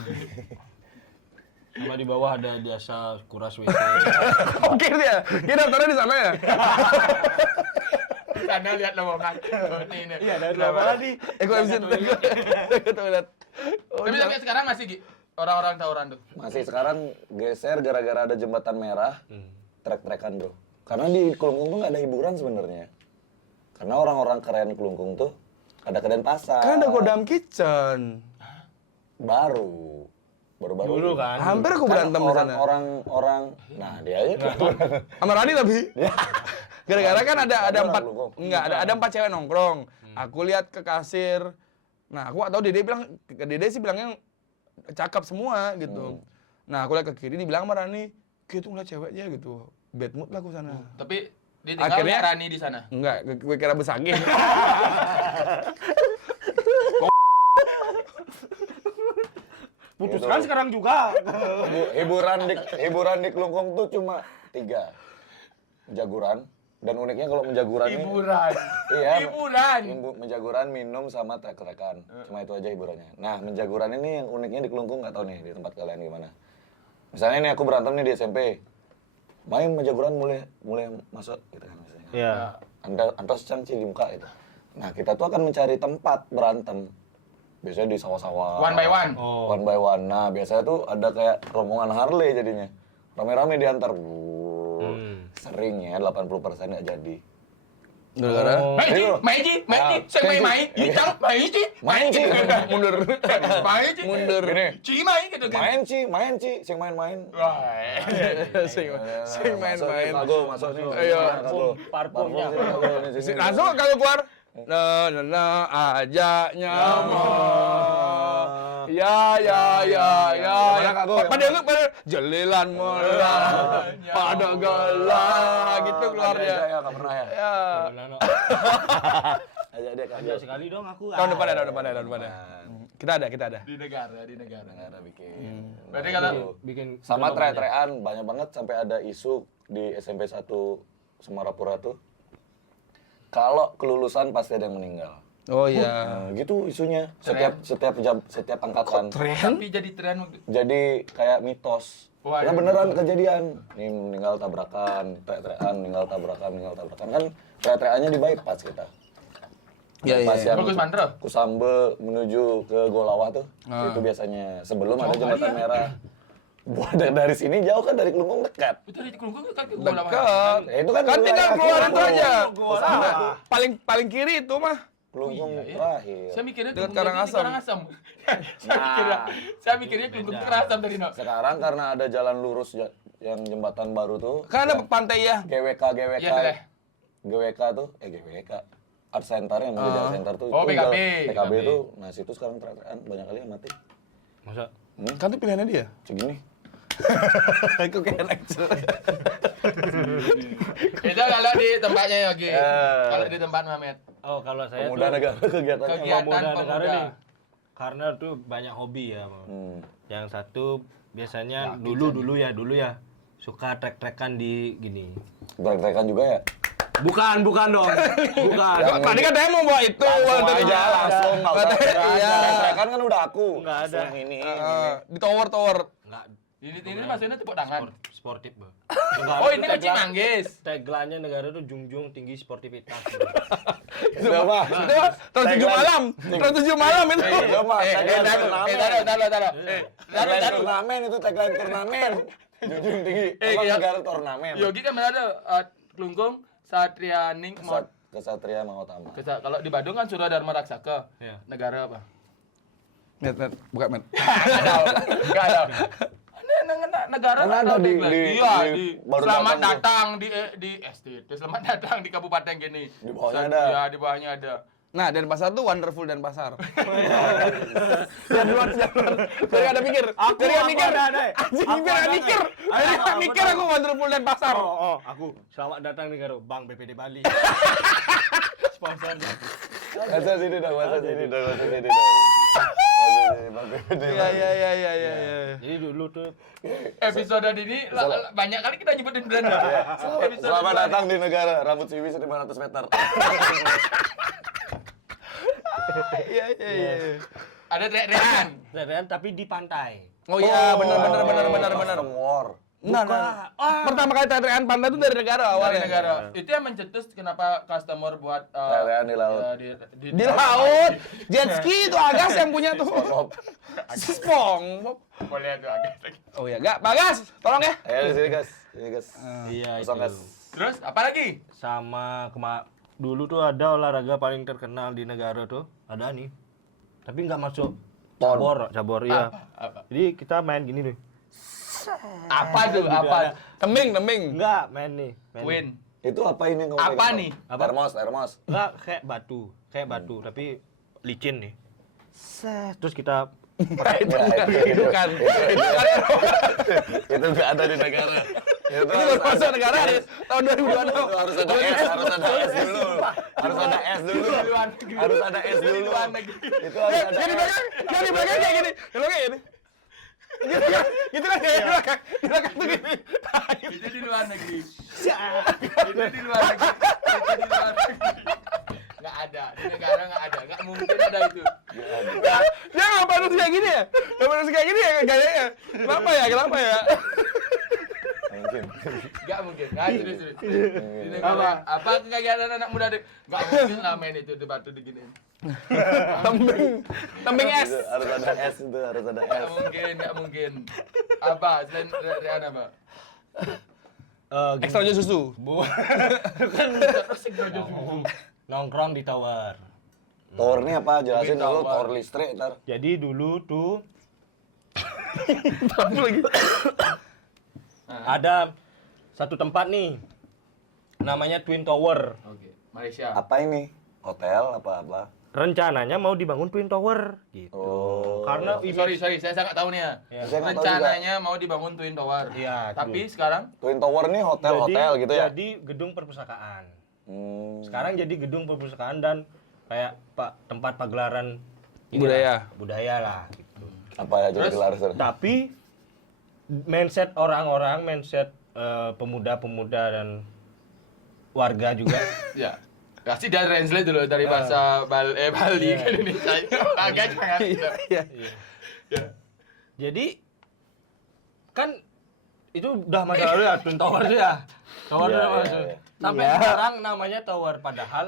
Sama di bawah ada jasa kuras WC. Oke dia. Dia daftarnya di sana ya? Sana lihat lowongan. Ini. Iya, dari berapa tadi? Aku habis itu. Aku toilet. Tapi sampai sekarang masih Gi, orang-orang tawuran tuh. Masih sekarang geser gara-gara ada jembatan merah. Trek-trekan, Bro. Karena di Kelungkung tuh nggak ada hiburan sebenarnya. Karena orang-orang keren Kelungkung tuh ada ke Denpasar. Kan ada Godam Kitchen. Baru-baru. Dulu kan. Hampir aku berantem di sana. Orang, nah dia aja tuh. Sama Rani tapi. Gara-gara kan ada Orang empat, Kelungkung. enggak ada 4 cewek nongkrong. Aku lihat ke kasir. Nah, aku nggak tahu Dede bilang, ke Dede sih bilangnya cakep semua gitu. Nah, aku lihat ke kiri dibilang sama Rani, gitu ngeliat ceweknya gitu. Bad mood lah aku sana. Tapi ditinggal Akhirnya- Rani di sana. Enggak, gue kira besagi. Putuskan sekarang juga. Hiburan di Kelungkung tuh cuma 3. Jaguran. Dan uniknya kalau menjaguran ini, Hiburan. iya, Hiburan. menjaguran, minum sama trek-trekan. Cuma itu aja hiburannya. Nah, menjaguran ini yang uniknya di Kelungkung nggak tahu nih di tempat kalian gimana. Misalnya nih aku berantem nih di SMP. Main menjaguran mulai masuk gitu kan misalnya. Iya. Antos cangci di muka itu. Nah, kita tuh akan mencari tempat berantem. Biasanya di sawah-sawah. One by one. Oh. One by one. Nah, biasanya tuh ada kayak rombongan Harley jadinya. Rame-rame diantar. Sering ya, 80% nggak jadi. Gara-gara Maiji, saya main, hitam, Maiji, Mundur. mundur. Gini. Ci main gitu kan. Main, Ci. Sing main-main. Wah. sing main-main. Masuk nih. Ayo. Parfumnya. Langsung kalau keluar. Nah, ajak nyamuk. Ya. Pada jelilan mulai. Pada galah gitu keluarnya. Ya, nggak pernah ya. Ya. Ajak dia Ada sekali dong aku. Tahun depan ada. Kita ada. Di negara. Nggak ada bikin. Berarti kalau bikin Sama trek-trekan banyak banget sampai ada isu di SMP 1 Semarapura tuh. Kalau kelulusan pasti ada yang meninggal. Oh iya. Nah, gitu isunya. Setiap angkatan. tapi jadi tren waktu. Jadi kayak mitos. Wah, Karena iya. beneran kejadian. Nih meninggal tabrakan, trek-trekan, meninggal tabrakan. Kan trek-trekannya di bypass kita. Iya. Bypass yang Bagus Mandro. Kusambe menuju ke Golawa tuh. Itu biasanya sebelum ada jembatan merah. Buat dari sini jauh kan, dari Kelungkung dekat. Itu di Kelungkung kan ke Golawa. Dekat. Ya, itu kan Kan tinggal wilayah keluar itu Kelungkung. aja. Kusambe. Paling kiri itu mah. Kelungkung Iya, iya. terakhir. Saya mikirnya Dekat Kelungkung itu di Karangasem. saya mikirnya Kelungkung itu Karangasem tadi, no. Sekarang karena ada jalan lurus yang jembatan baru tuh. Kan ada pantai ya. GWK. Iya, boleh. GWK tuh, GWK. Art Center yang mau jadi Art Center tuh. Oh, itu PKB. PKB tuh, nah situ sekarang trek-trekan banyak kali yang mati. Masa? Kan itu pilihannya dia. Segini. Aku kayak anak Itu kalau di tempatnya Yogi. Kalau di tempat Mamet. Oh, kalau saya Pemuda tuh negara kegiatannya. Kegiatan pemuda negara pemuda. nih. Karena tuh banyak hobi ya, Bang. Yang satu biasanya dulu ya suka trek-trekan di gini. Trek-trekan juga ya? Bukan dong. Bukan. Tadi katanya mau bawa itu. Langsung aja, langsung. Nggak usah Iya. trek-trekan kan udah aku. Nggak ada. Yang ini. Di tower. Enggak Ini maksudnya tepuk tangan. sportif, Bang. Oh, ini kecil manggis. Tagline-nya negara tuh junjung tinggi sportivitas. Udah mah. Itu mah tahun 7 malam. Tahun 7 malam itu. Udah mah. Tagline Taruh. turnamen itu, tagline turnamen. Junjung tinggi. Emang iya. negara turnamen. Yogi kan benar ada Kelungkung, Satria Ning, Kesatria Mahotama. Kalau di Badung kan Surya Dharma Raksaka. Iya. Negara apa? Net, buka Met. Enggak ada. Negara Kan ada di baru Selamat datang datang di STT. Selamat datang di kabupaten gini. Di bawahnya ada. Ya, di bawahnya ada. Nah, Denpasar tuh wonderful Denpasar. Jangan duluan. Biar ada mikir. Biar ada mikir. Anjing, biar ada mikir. Biar ada mikir aku wonderful Denpasar. Oh, aku selamat datang nih karo Bank BPD Bali. Sponsornya. Masa sini dong. Iya. Jadi dulu tuh Episode ini banyak kali kita nyebutin brand. Selamat datang di negara rambut Siwi 500 meter. Iya. Ada teriak-teriakan. Teriakan tapi di pantai. Oh iya, benar. Custom war. Nah. Pertama kali teriakan pantai itu dari negara Dari awalnya. negara. Itu yang mencetus kenapa customer buat Teriakan di laut. Di laut, jet ski itu Agas yang punya tuh. SpongeBob. Boleh tuh agak. Oh iya, Gak, Bagas, tolong ya. Ayo di sini guys. Ini guys. Iya Kosong guys. Terus apa lagi? Sama dulu tuh ada olahraga paling terkenal di negara tuh, ada nih. Tapi nggak masuk cabur iya. Apa? Jadi kita main gini nih. Apa tuh? Apa? Tembing. Enggak, main nih. Win. Itu apa ini yang kamu Apa pegang? nih? Termos. Enggak kayak batu, tapi licin nih. Terus kita Itu kan. Itu nggak ada di negara. Itu baru masuk negara nih, tahun 2026. Harus ada S dulu. Harus ada S dulu. Itu harus ada Jadi S. belakang kayak gini. Kalau kayak gini. Gitu kan kayak belakang. Di belakang tuh gini. Itu di luar negeri. Itu di luar negeri. Nggak ada. Di negara nggak ada. Nggak mungkin ada itu. Dia ngapain harus kayak gini ya? Ngapain harus kayak gini ya gayanya? Kenapa ya? Mungkin. Nggak mungkin. Nggak serius. Di negara apa kegiatan anak muda deh? Nggak mungkin lah main itu debat tuh diginiin. Tembing es. Harus ada S itu, harus ada S. Nggak mungkin. Apa? Selain Rian apa? Ekstra susu. nongkrong di tower. Tower ini apa? Jelasin Mungkin dulu tower. tower listrik ntar. Jadi dulu tuh ada satu tempat nih, namanya Twin Tower. Oke. Malaysia. Apa ini? Hotel apa? Rencananya mau dibangun Twin Tower gitu. Oh. Karena Sorry, saya nggak tahu nih ya. Saya nggak tahu Rencananya mau dibangun Twin Tower. Iya, Tapi sekarang Twin Tower ini hotel gitu ya? Jadi gedung perpustakaan. Hmm. Sekarang jadi gedung perpustakaan dan kayak tempat pagelaran budaya lah gitu. Apa aja Terus? gelar Tapi mindset orang-orang, pemuda-pemuda dan warga juga ya kasih dia translate dulu dari bahasa Bali ke Indonesia. Agak sangat. Iya. jadi kan itu udah masa lalu ya Twin Tower itu ya. Tower Iya, udah iya, masuk. iya. Sampai sekarang namanya Tower padahal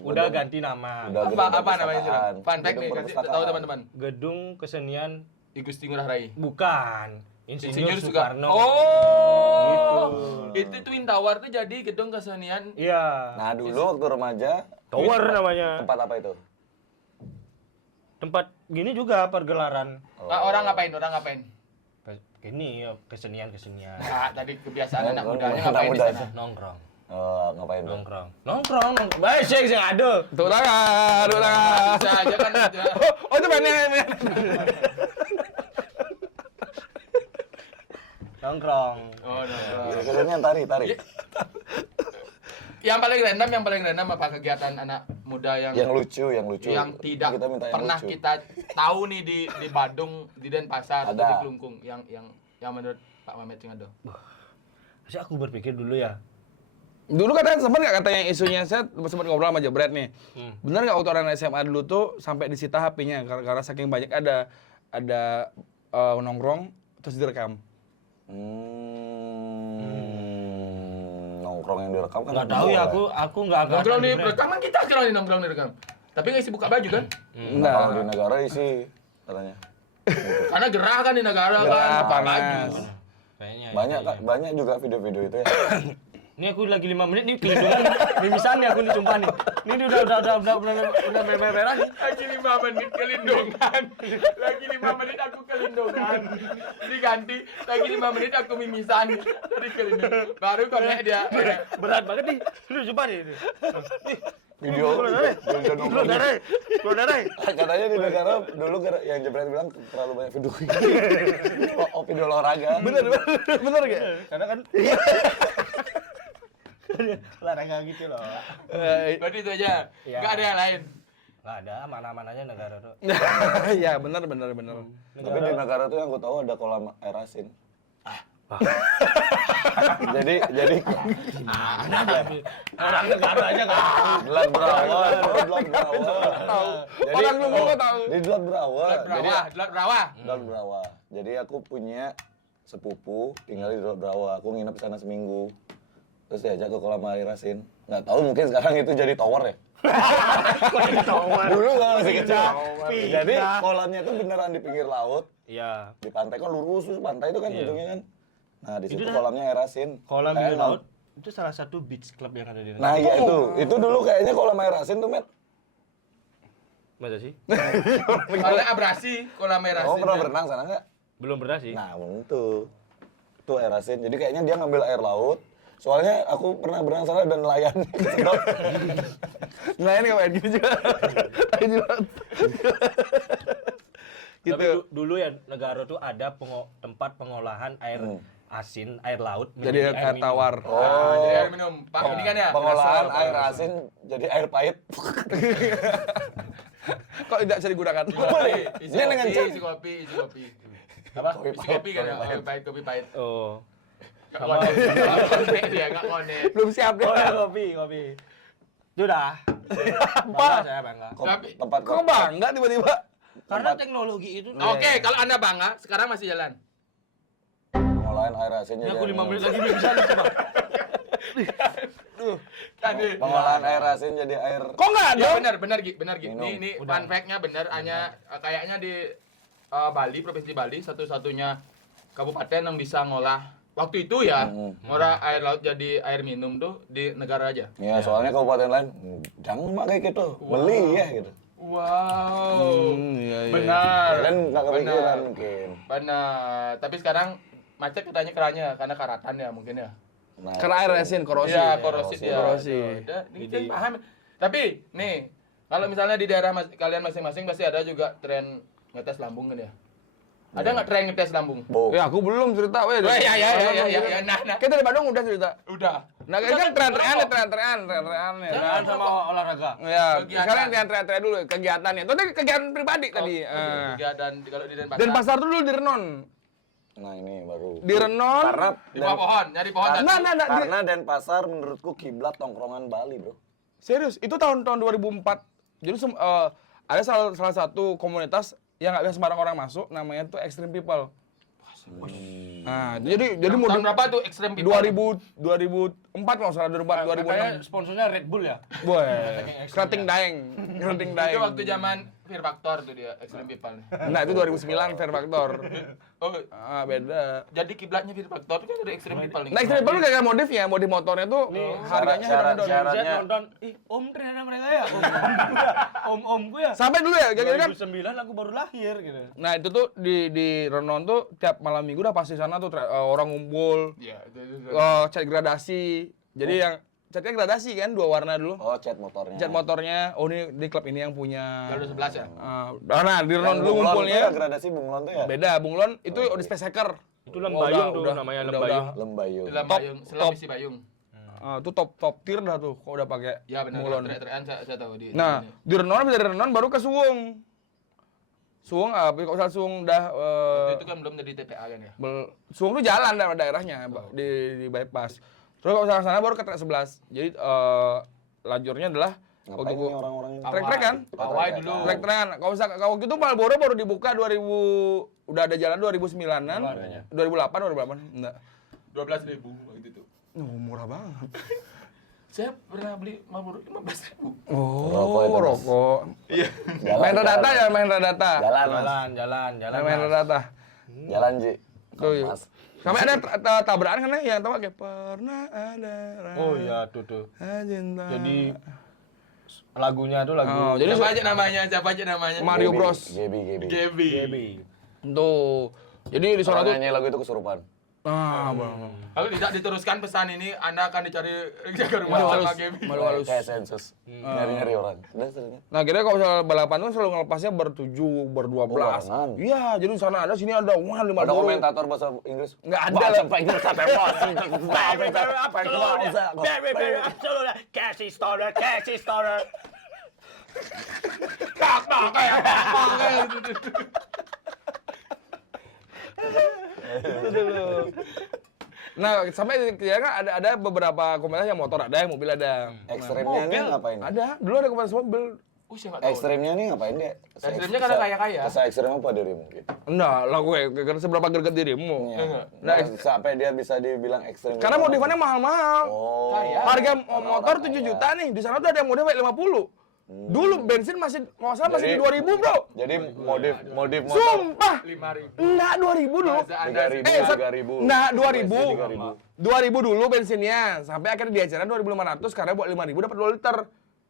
udah ganti nama. udah Apa namanya itu? perpustakaan. Fun fact Gedung nih, kasih perpustakaan. tahu teman-teman. Gedung Kesenian Igusti Ngurah Rai. bukan Insinyur Soekarno. Oh. Itu Twin Tower tuh jadi gedung kesenian. Iya. Nah dulu waktu remaja Tower namanya. tempat apa itu? Tempat gini juga pergelaran. Orang ngapain? Ini ya, kesenian. Nah, tadi kebiasaan anak mudanya Anak ngapain di muda. sana? Nongkrong. Ngapain tuh? Nongkrong. Baik, sih ada. Tepuk tangan. Bisa aja kan. Oh itu mainnya. Nongkrong. Oh, no. Biasanya tari. Yang paling random apa kegiatan anak muda yang Yang lucu. tidak Kita minta yang pernah lucu. kita tahu nih di Badung, di Denpasar, atau Ada. di Kelungkung yang menurut Pak Mamet yang ada. Masih aku berpikir dulu ya. Dulu katanya sempat nggak katanya isunya, saya sempat ngobrol sama Jebret nih. Benar nggak waktu orang SMA dulu tuh sampai disita HP-nya karena saking banyak ada nongkrong terus direkam. Nongkrong yang direkam kan Nggak tahu ya, aku nggak Nongkrong nih, bener. rekaman kita kira nih nongkrong nih rekam. Tapi nggak isi buka baju kan? Nah, kalau di negara isi katanya. Karena gerah kan di negara Gerah, kan. panas. Kayaknya. Banyak juga video-video itu ya. Ini aku lagi 5 menit nih kelindungan, mimisan nih aku nih sumpah nih. Ini udah merah nih. Lagi 5 menit kelindungan. Lagi 5 menit aku kelindungan. Diganti lagi 5 menit aku mimisan. Tadi kelindungan. Baru connect dia. Berat banget nih. Lu sumpah nih. Video nongkrong. Keluar. Katanya di negara dulu yang Jebret bilang terlalu banyak video. Video olahraga. Bener gak? Karena kan olahraga gitu loh. Berarti itu aja. Iya. Enggak ada yang lain. Nggak ada, mana-mananya negara tuh. Iya, benar. Tapi di negara tuh yang gue tahu ada kolam air asin. jadi Orang negara aja nggak tahu. Dlat Brawa. Jadi Orang Lumbung kok tahu. di Dlat Brawa. Jadi Dlat Brawa. Dlat Brawa. Jadi aku punya sepupu tinggal di Dlat Brawa. Aku nginep sana seminggu. Terus diajak ke kolam air asin. Nggak tahu mungkin sekarang itu jadi tower ya. Dulu kalau masih kecil. Jadi kolamnya itu beneran di pinggir laut. Iya. Di pantai kan lurus, terus pantai itu kan ujungnya kan. Nah di situ Itu kolamnya air asin. Kolam Air di laut itu salah satu beach club yang ada di Nah negara. iya itu dulu kayaknya kolam air asin tuh, Met. Masa sih? Soalnya abrasi, kolam merah. Kamu pernah berenang sana nggak? Belum pernah sih. Nah, itu air asin. Jadi kayaknya dia ngambil air laut. Soalnya aku pernah berenang sana dan nelayan. Nelayan nggak main gini juga. Gitu. Tapi dulu ya negara tuh ada tempat pengolahan air asin, air laut Jadi menjadi air minum. tawar. Nah, jadi air minum. Pak, ini kan ya. Pengolahan air asin jadi air pahit. Kok tidak bisa digunakan? Isi Dia dengan kopi, isi kopi. Apa? Isi kopi kan ya, kopi pahit. Oh. Nggak konek dia, nggak konek. Belum siap deh. Oh ya, kopi. Sudah. Bangga saya bangga. Tapi- Tempat Kok bangga tiba-tiba? Karena teknologi itu Oke, kalau Anda bangga, sekarang masih jalan. pengolahan air asin ini jadi aku air 5 minum. menit lagi bisa nih coba. Tadi. Pengolahan air asin jadi air. Kok nggak ada? Ya benar Gi. Minum. Ini fun fact-nya benar, hanya kayaknya di Bali, provinsi Bali satu-satunya kabupaten yang bisa ngolah waktu itu ya, ngolah air laut jadi air minum tuh di negara aja. Ya, soalnya kabupaten lain jangan pakai gitu. Beli ya gitu. Wow. Iya. Benar. Ya kan nggak kepikiran Benar. mungkin. Benar. Tapi sekarang macet katanya kerannya karena karatan ya mungkin ya. Nah, Karena air asin, korosi. Iya, korosi dia. Korosi. Ini kita paham. Tapi nih, kalau misalnya di daerah kalian masing-masing pasti ada juga tren ngetes lambung kan ya? Ada nggak tren ngetes lambung? Bo. Ya aku belum cerita, weh. Oh, ya. Nah. Kita dari Bandung udah cerita. Udah. Nah, kan tren-trean ya. Jangan sama olahraga. Ya, Kegiatan. sekarang tren dulu kegiatannya. Itu kegiatan pribadi tadi. Kegiatan kalau di Denpasar. Dan pasar tuh dulu di Renon. Nah, ini baru. Di Renon. Karena Di bawah pohon, nyari pohon satu. Nah, karena Denpasar menurutku kiblat tongkrongan Bali, Bro. serius, itu tahun 2004. Jadi ada salah satu komunitas yang nggak bisa sembarang orang masuk, namanya tuh Extreme People. Nah, jadi Tahun berapa tuh Extreme People? 2004 kalau nggak salah, 2004, Kayak 2006. sponsornya Red Bull ya. Boy, kerating daeng. Itu waktu zaman Fear Factor tuh dia Extreme People. Nah, itu 2009 Fair Factor. Oh, Beda. jadi kiblatnya Fear Factor itu kan dari Extreme People nih. Nah, Extreme People kayak modifnya, modif motornya tuh harganya syarat- hedon-hedon. syarat- Saya nonton, om ternyata mereka ya, om-omku ya. Sampai dulu ya, kira-kira kan. 2009 aku baru lahir gitu. Nah, itu tuh di Renon tuh tiap malam minggu udah pasti sana tuh orang ngumpul, Iya, itu. cat gradasi. Jadi yang catnya gradasi kan, 2 warna dulu. Oh, cat motornya. Cat motornya, oh ini di klub ini yang punya. Jalur 11 ya? Nah, di Renon dulu Bunglon tuh ngumpulnya. ya, gradasi bunglon tuh ya. Beda, Bunglon itu di Space Hacker. Itu Lembayung tuh namanya, Lembayung. Lembayung. Dalam Top, Bayung, top. selam isi Bayung. Itu top tier dah tuh kalau udah pakai Ya benar, Bunglon. teriak-teriakan saya tahu di Nah, ini. di Renon habis dari Renon baru ke Suwung. Suwung apa? Kalau misalnya Suwung dah Waktu itu kan belum jadi TPA kan ya? Suwung tuh jalan daerahnya di bypass. Terus kalau misalnya sana baru ke Trek 11. Jadi lajurnya adalah Ngapain nih orang-orang ini? trek-trek kan? Pawai dulu. Trek-trekan. Kalau misalnya kalau waktu itu Marlboro baru dibuka 2000, udah ada jalan 2009-an. 2008. Enggak. 12.000 waktu itu. Murah banget. Saya pernah beli Marlboro 15.000. Rokok itu, Mas. Rokok. Iya. Main Radata ya, main Radata. Jalan, Mas. Jalan. Main Mas. Radata. Jalan, Ji. Tuh, iya. Mas. Sampai ada tabrakan kan ya, yang tahu kayak pernah ada. Oh iya tuh. Cinta. Jadi lagunya tuh lagu Oh, jadi Siapa aja namanya? Mario Gaby, Bros. Gaby. Gaby. Gaby. Tuh. Jadi di sana Orang tuh nyanyi lagu itu kesurupan. Bang. Kalau tidak diteruskan pesan ini, Anda akan dicari jaga rumah Malu sama halus. Gaby. Malu halus. Kayak sensus. Nyari-nyari orang. Udah, terus. Nah, kira kalau misalnya balapan tuh selalu ngelepasnya ber-7, ber-12. barengan. Iya, jadi di sana ada, sini ada. Wah, 50. Ada komentator bahasa Inggris. Nggak ada. Bahasa Inggris sampai bos. Casey starter. kayak apa gitu. Itu dulu. Nah, sampai ya kan ada beberapa komunitas yang motor ada, yang mobil ada. Ekstremnya nih ngapain? Ada, dulu ada komunitas mobil. Saya nggak tahu. Ekstremnya nih ngapain dia? Ekstremnya karena kaya-kaya. Ekstrem apa dirimu gitu? Enggak, lah gue karena seberapa greget dirimu. Iya. Nah, Sampai dia bisa dibilang ekstrem. karena modifannya mahal-mahal. Oh. Kaya. Harga Karena motor orang 7 kaya. juta nih, di sana tuh ada yang modif 50. Dulu bensin masih nggak salah masih di 2000, Bro. Jadi modif motor Sumpah. 5.000. Enggak 2000 dulu. Masa ada 3.000. Enggak 2000. 3.000. 2000 dulu bensinnya, sampai akhirnya diajaran 2.500 karena buat 5.000 dapat 2 liter.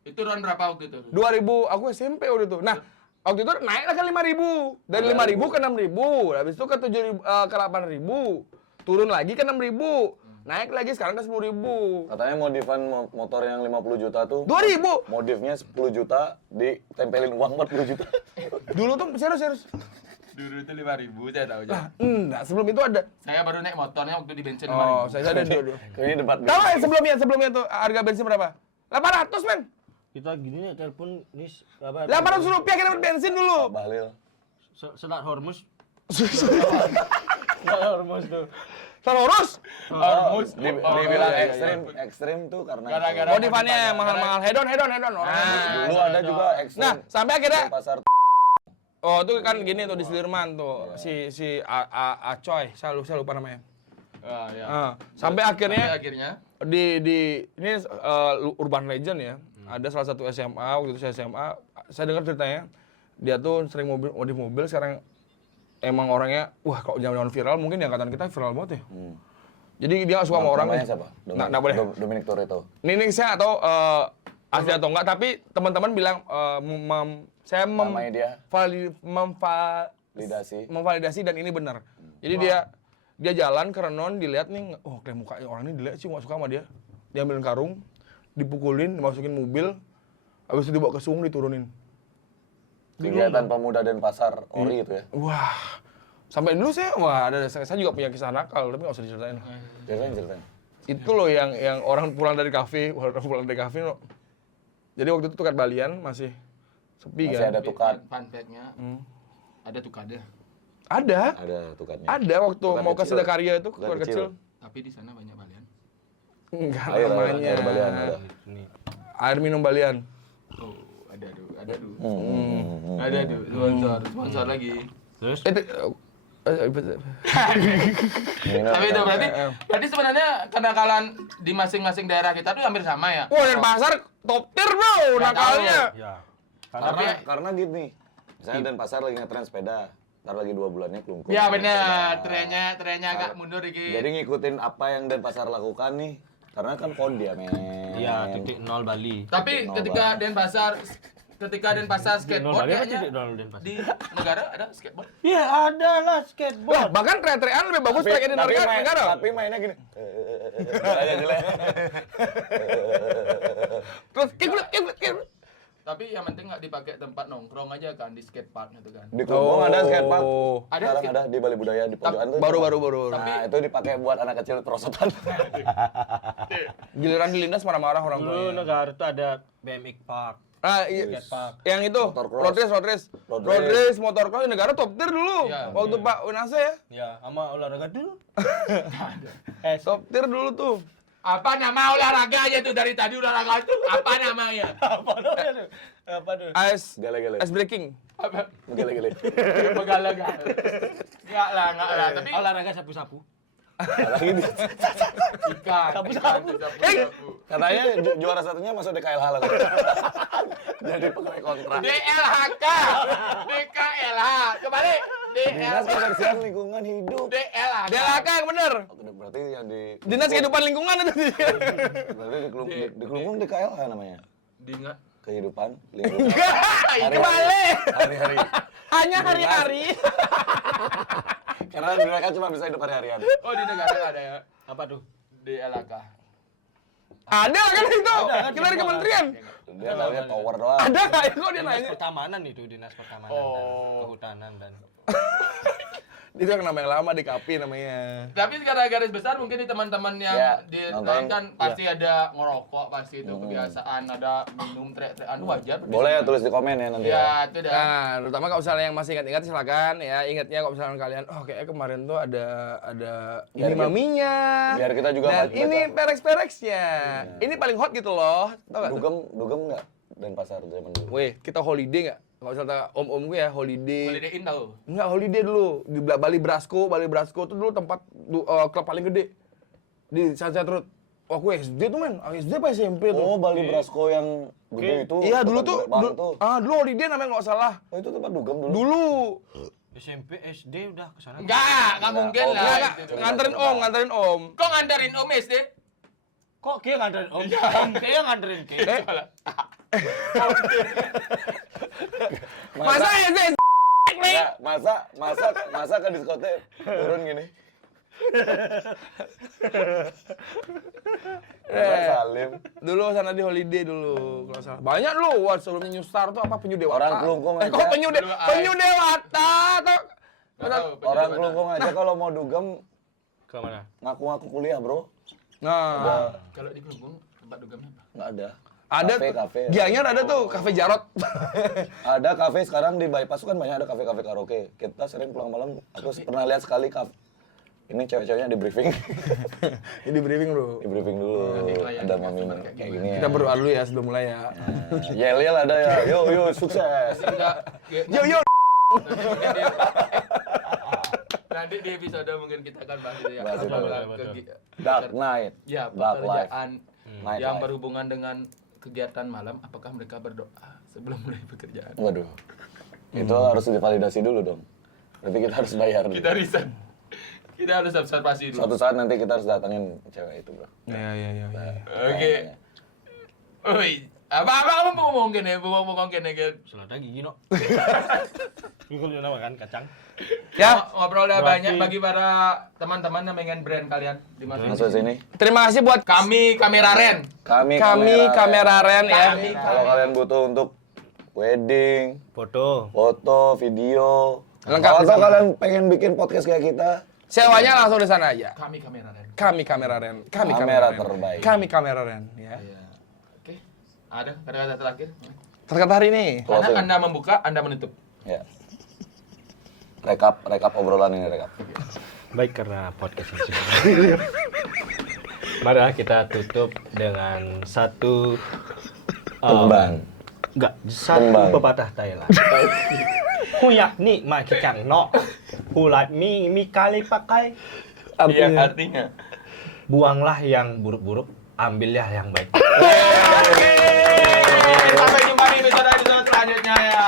Itu tahun berapa waktu itu? 2000, aku SMP waktu itu. Nah, waktu itu naik lah ke 5.000. Dari 5.000 ke 6.000. Habis itu ke 7.000 ke 8.000. Turun lagi ke 6.000. Naik lagi sekarang ke 10.000. Katanya modifan motor yang 50 juta tuh 2.000. modifnya 10 juta ditempelin uang 40 juta. Dulu tuh serius. Dulu itu 5.000 saya tahu aja. Enggak, sebelum itu ada. Saya baru naik motornya waktu di bensin Oh, 5.000. saya ada dulu. Kayaknya debat. Tahu nggak sebelumnya tuh harga bensin berapa? 800, men. Kita gini nih telepon nih apa? 800 rupiah kita dapat bensin dulu. Bahlil. Selat Hormuz. Selat Hormuz tuh. Terus Dibilang iya, ekstrim tuh karena Gara-gara itu. modifannya mahal-mahal. Hedon orang. Dulu ada juga ekstrim. Nah, sampai akhirnya pasar oh, itu kan gini tuh di Sudirman tuh. Si Acoy, saya lupa namanya. ya. Sampai akhirnya akhirnya di ini urban legend ya. Ada salah satu SMA, waktu itu saya SMA, saya dengar ceritanya dia tuh sering modif mobil, sekarang emang orangnya wah kalau zaman viral mungkin di angkatan kita viral banget ya. Jadi dia nggak suka sama orang. Namanya siapa? Nggak boleh. Dominic Toretto. Ini saya atau asli atau enggak, tapi teman-teman bilang saya Namanya dia? memvalidasi dan ini benar. Jadi dia jalan ke Renon, dilihat nih, oh kayak mukanya orang ini dilihat sih nggak suka sama dia. Diambilin karung, dipukulin, dimasukin mobil, habis itu dibawa ke sungai diturunin. Kegiatan pemuda Denpasar Ori itu ya. Wah, sampai dulu saya juga punya kisah nakal, tapi nggak usah diceritain. Ceritain. Itu loh yang orang pulang dari kafe, no. Jadi waktu itu tukat balian masih sepi Masih kan? ada tukat. Fun fact-nya ada tukadnya. Ada Tukatnya. waktu Tukat mau ke kecil. Sidakarya itu, Tukat tukat kecil. Tapi di sana banyak balian. Enggak Air namanya. balian ada. Air minum balian. Oh, ada tuh. Ada Hmm. tuh. Sponsor lagi. Terus Tapi itu berarti sebenarnya kenakalan di masing-masing daerah kita tuh hampir sama ya. Wah, Denpasar top tier bro, nakalnya. ya. Karena gini. Misalnya Denpasar lagi ngetren sepeda. Ntar lagi 2 bulannya kelungkung. Ya benar, trennya agak mundur dikit. Jadi ngikutin apa yang Denpasar lakukan nih. Karena kan Kondia, men. Iya, 0 Bali. Tapi ketika Denpasar skateboard Bali apa kayaknya 0 Denpasar? di negara ada skateboard. Iya, ada lah Wah, skateboard. bahkan teriak-teriakan lebih bagus teriak di negara. Tapi mainnya gini. Aja jelek. Terus kick. Tapi yang penting nggak dipakai tempat nongkrong aja kan di skatepark gitu kan. Di Kelungkung ada skatepark. Ada Sekarang ada di Bali Budaya di pojokan tuh. Baru. Nah, itu dipakai buat anak kecil perosotan. Giliran dilindas marah-marah orang Dulu tuanya. negara itu ada BMX Park. Ah, iya. Skatepark. Yang itu, Motorcross. road race, motorcross negara top tier dulu. Iya. Waktu Pak Winase ya. Ya, sama olahraga dulu. Top tier dulu tuh. Apa nama olahraganya tuh dari tadi olahraga itu? Apa namanya? Apa tuh? Ice Gale-gale. breaking. Apa? Gale-gale. Begala-gala. Enggak lah. Tapi Olahraga sapu-sapu. Lagi di ikan. Sapu-sapu. katanya juara satunya masuk DKLH lah. Jadi pegawai kontrak. DLHK. DKLH. Kembali. Dinas DLHK. Kebersihan Lingkungan Hidup. DLHK. DLHK yang bener. Berarti yang di Dinas Kehidupan Lingkungan itu. Berarti di Kelungkung DKLH namanya. Dingat. Kehidupan lingkungan. Kembali. Hari-hari. Hanya hari-hari. Karena mereka cuma bisa hidup hari-harian. Oh di negara ada ya. Apa tuh? DLHK. Ada kan itu? Kita dari kementerian. Dia tahunya tower doang. Ada nggak ya kok dia Dinas nanya? Pertamanan itu, Dinas Pertamanan Oh. dan Kehutanan dan Itu yang nama yang lama di Kapi namanya. Tapi secara garis besar mungkin di teman-teman yang Ya, di nonton. lain kan pasti ada ngerokok, pasti itu kebiasaan, ada minum teriak-teriakan wajar. Boleh ya tulis di komen ya nanti. Ya, itu dah. Nah, terutama kalau misalnya yang masih ingat-ingat silakan ya, ingatnya kalau misalnya kalian, oh kayaknya kemarin tuh ada ini Biar kita- maminya. biar kita juga dan baca. ini pereks-pereksnya. Ini paling hot gitu loh. Tau gak tuh? Dugem nggak Denpasar zaman dulu. Weh, kita holiday nggak? Kalau misalnya om-om gue ya holiday. Holiday Inn tahu. Enggak, holiday dulu di Bali Brasco tuh dulu tempat klub paling gede di Sunset Road. Oh, aku SD tuh men, SD apa SMP tuh? Oh, Bali Brasco yang gede itu. Iya dulu tempat tuh, gede banget tuh. dulu holiday namanya nggak salah. Oh, itu tempat dugem dulu. Dulu. SMP, SD udah kesana. Enggak mungkin Oh, lah. Enggak, itu. nganterin om. Kok nganterin Om SD? Kok kayak nganterin om? Om kayak nganterin kayak. Masa SD? Ya, masa ke diskotek turun gini. Salim. Dulu sana di holiday dulu kalau salah. Banyak lu, wah sebelumnya New Star tuh apa Penyu Dewata. Orang Kelungkung aja. Kok Penyu Dewata tuh? Orang Kelungkung aja kalau mau dugem Ke mana? ngaku-ngaku kuliah, Bro. Nah, Kalau di Kelungkung tempat dugamnya apa? Nggak ada. ada Kafe. Gianyar ada tuh, Cafe Jarot. Ada kafe sekarang di bypass tuh kan banyak ada kafe-kafe karaoke. Kita sering pulang malam, aku pernah lihat sekali kafe. Ini cewek-ceweknya di briefing. Ini briefing bro. Di briefing dulu. Klien Ada customer mami kayak kayak gimana. gini ya. Kita berdoa dulu ya sebelum mulai ya. Yel-yel ada ya. Yo, sukses. Enggak. Yo. Nanti di episode mungkin kita akan bahas itu ya. Bahas itu, Apakah betul. kegi- Dark Night. Ya, Dark Life. pekerjaan Night yang life. berhubungan dengan kegiatan malam, apakah mereka berdoa sebelum mulai pekerjaan? Waduh. Itu harus divalidasi dulu dong. Berarti kita harus bayar nih. Kita riset. Kita harus observasi dulu. Suatu saat nanti kita harus datangin cewek itu, Bro. Ya. Oke. Oi, apa kamu mau ngomong gini? Mau ngomong gini kan? Selada gigi no. Ngikul nama kan kacang. Ya, Ngobrol udah Berarti- banyak bagi para teman-teman yang pengen brand kalian dimasukin. Masuk sini. terima kasih buat Kami Kamera Ren. Kami kamera Ren ya. Kami- Kalau kalian butuh untuk wedding, Foto. foto, video. Lengkap Atau di sana. kalian pengen bikin podcast kayak kita, Sewanya langsung di sana aja. Kami Kamera Ren. Kami kamera Ren. Kamera terbaik. Kami kamera Ren ya. Oke. Ada kata-kata terakhir? Kata-kata hari ini. Karena Closing. Anda membuka, Anda menutup. ya. Rekap obrolan ini rekap. Baik karena podcast ini sudah. Mari kita tutup dengan satu Tembang. enggak, satu Tembang. pepatah Thailand. Huyak ni ma kicang no. Hulat mi kali pakai. Artinya. Buanglah yang buruk-buruk, ambillah yang baik. Sampai jumpa di episode selanjutnya ya.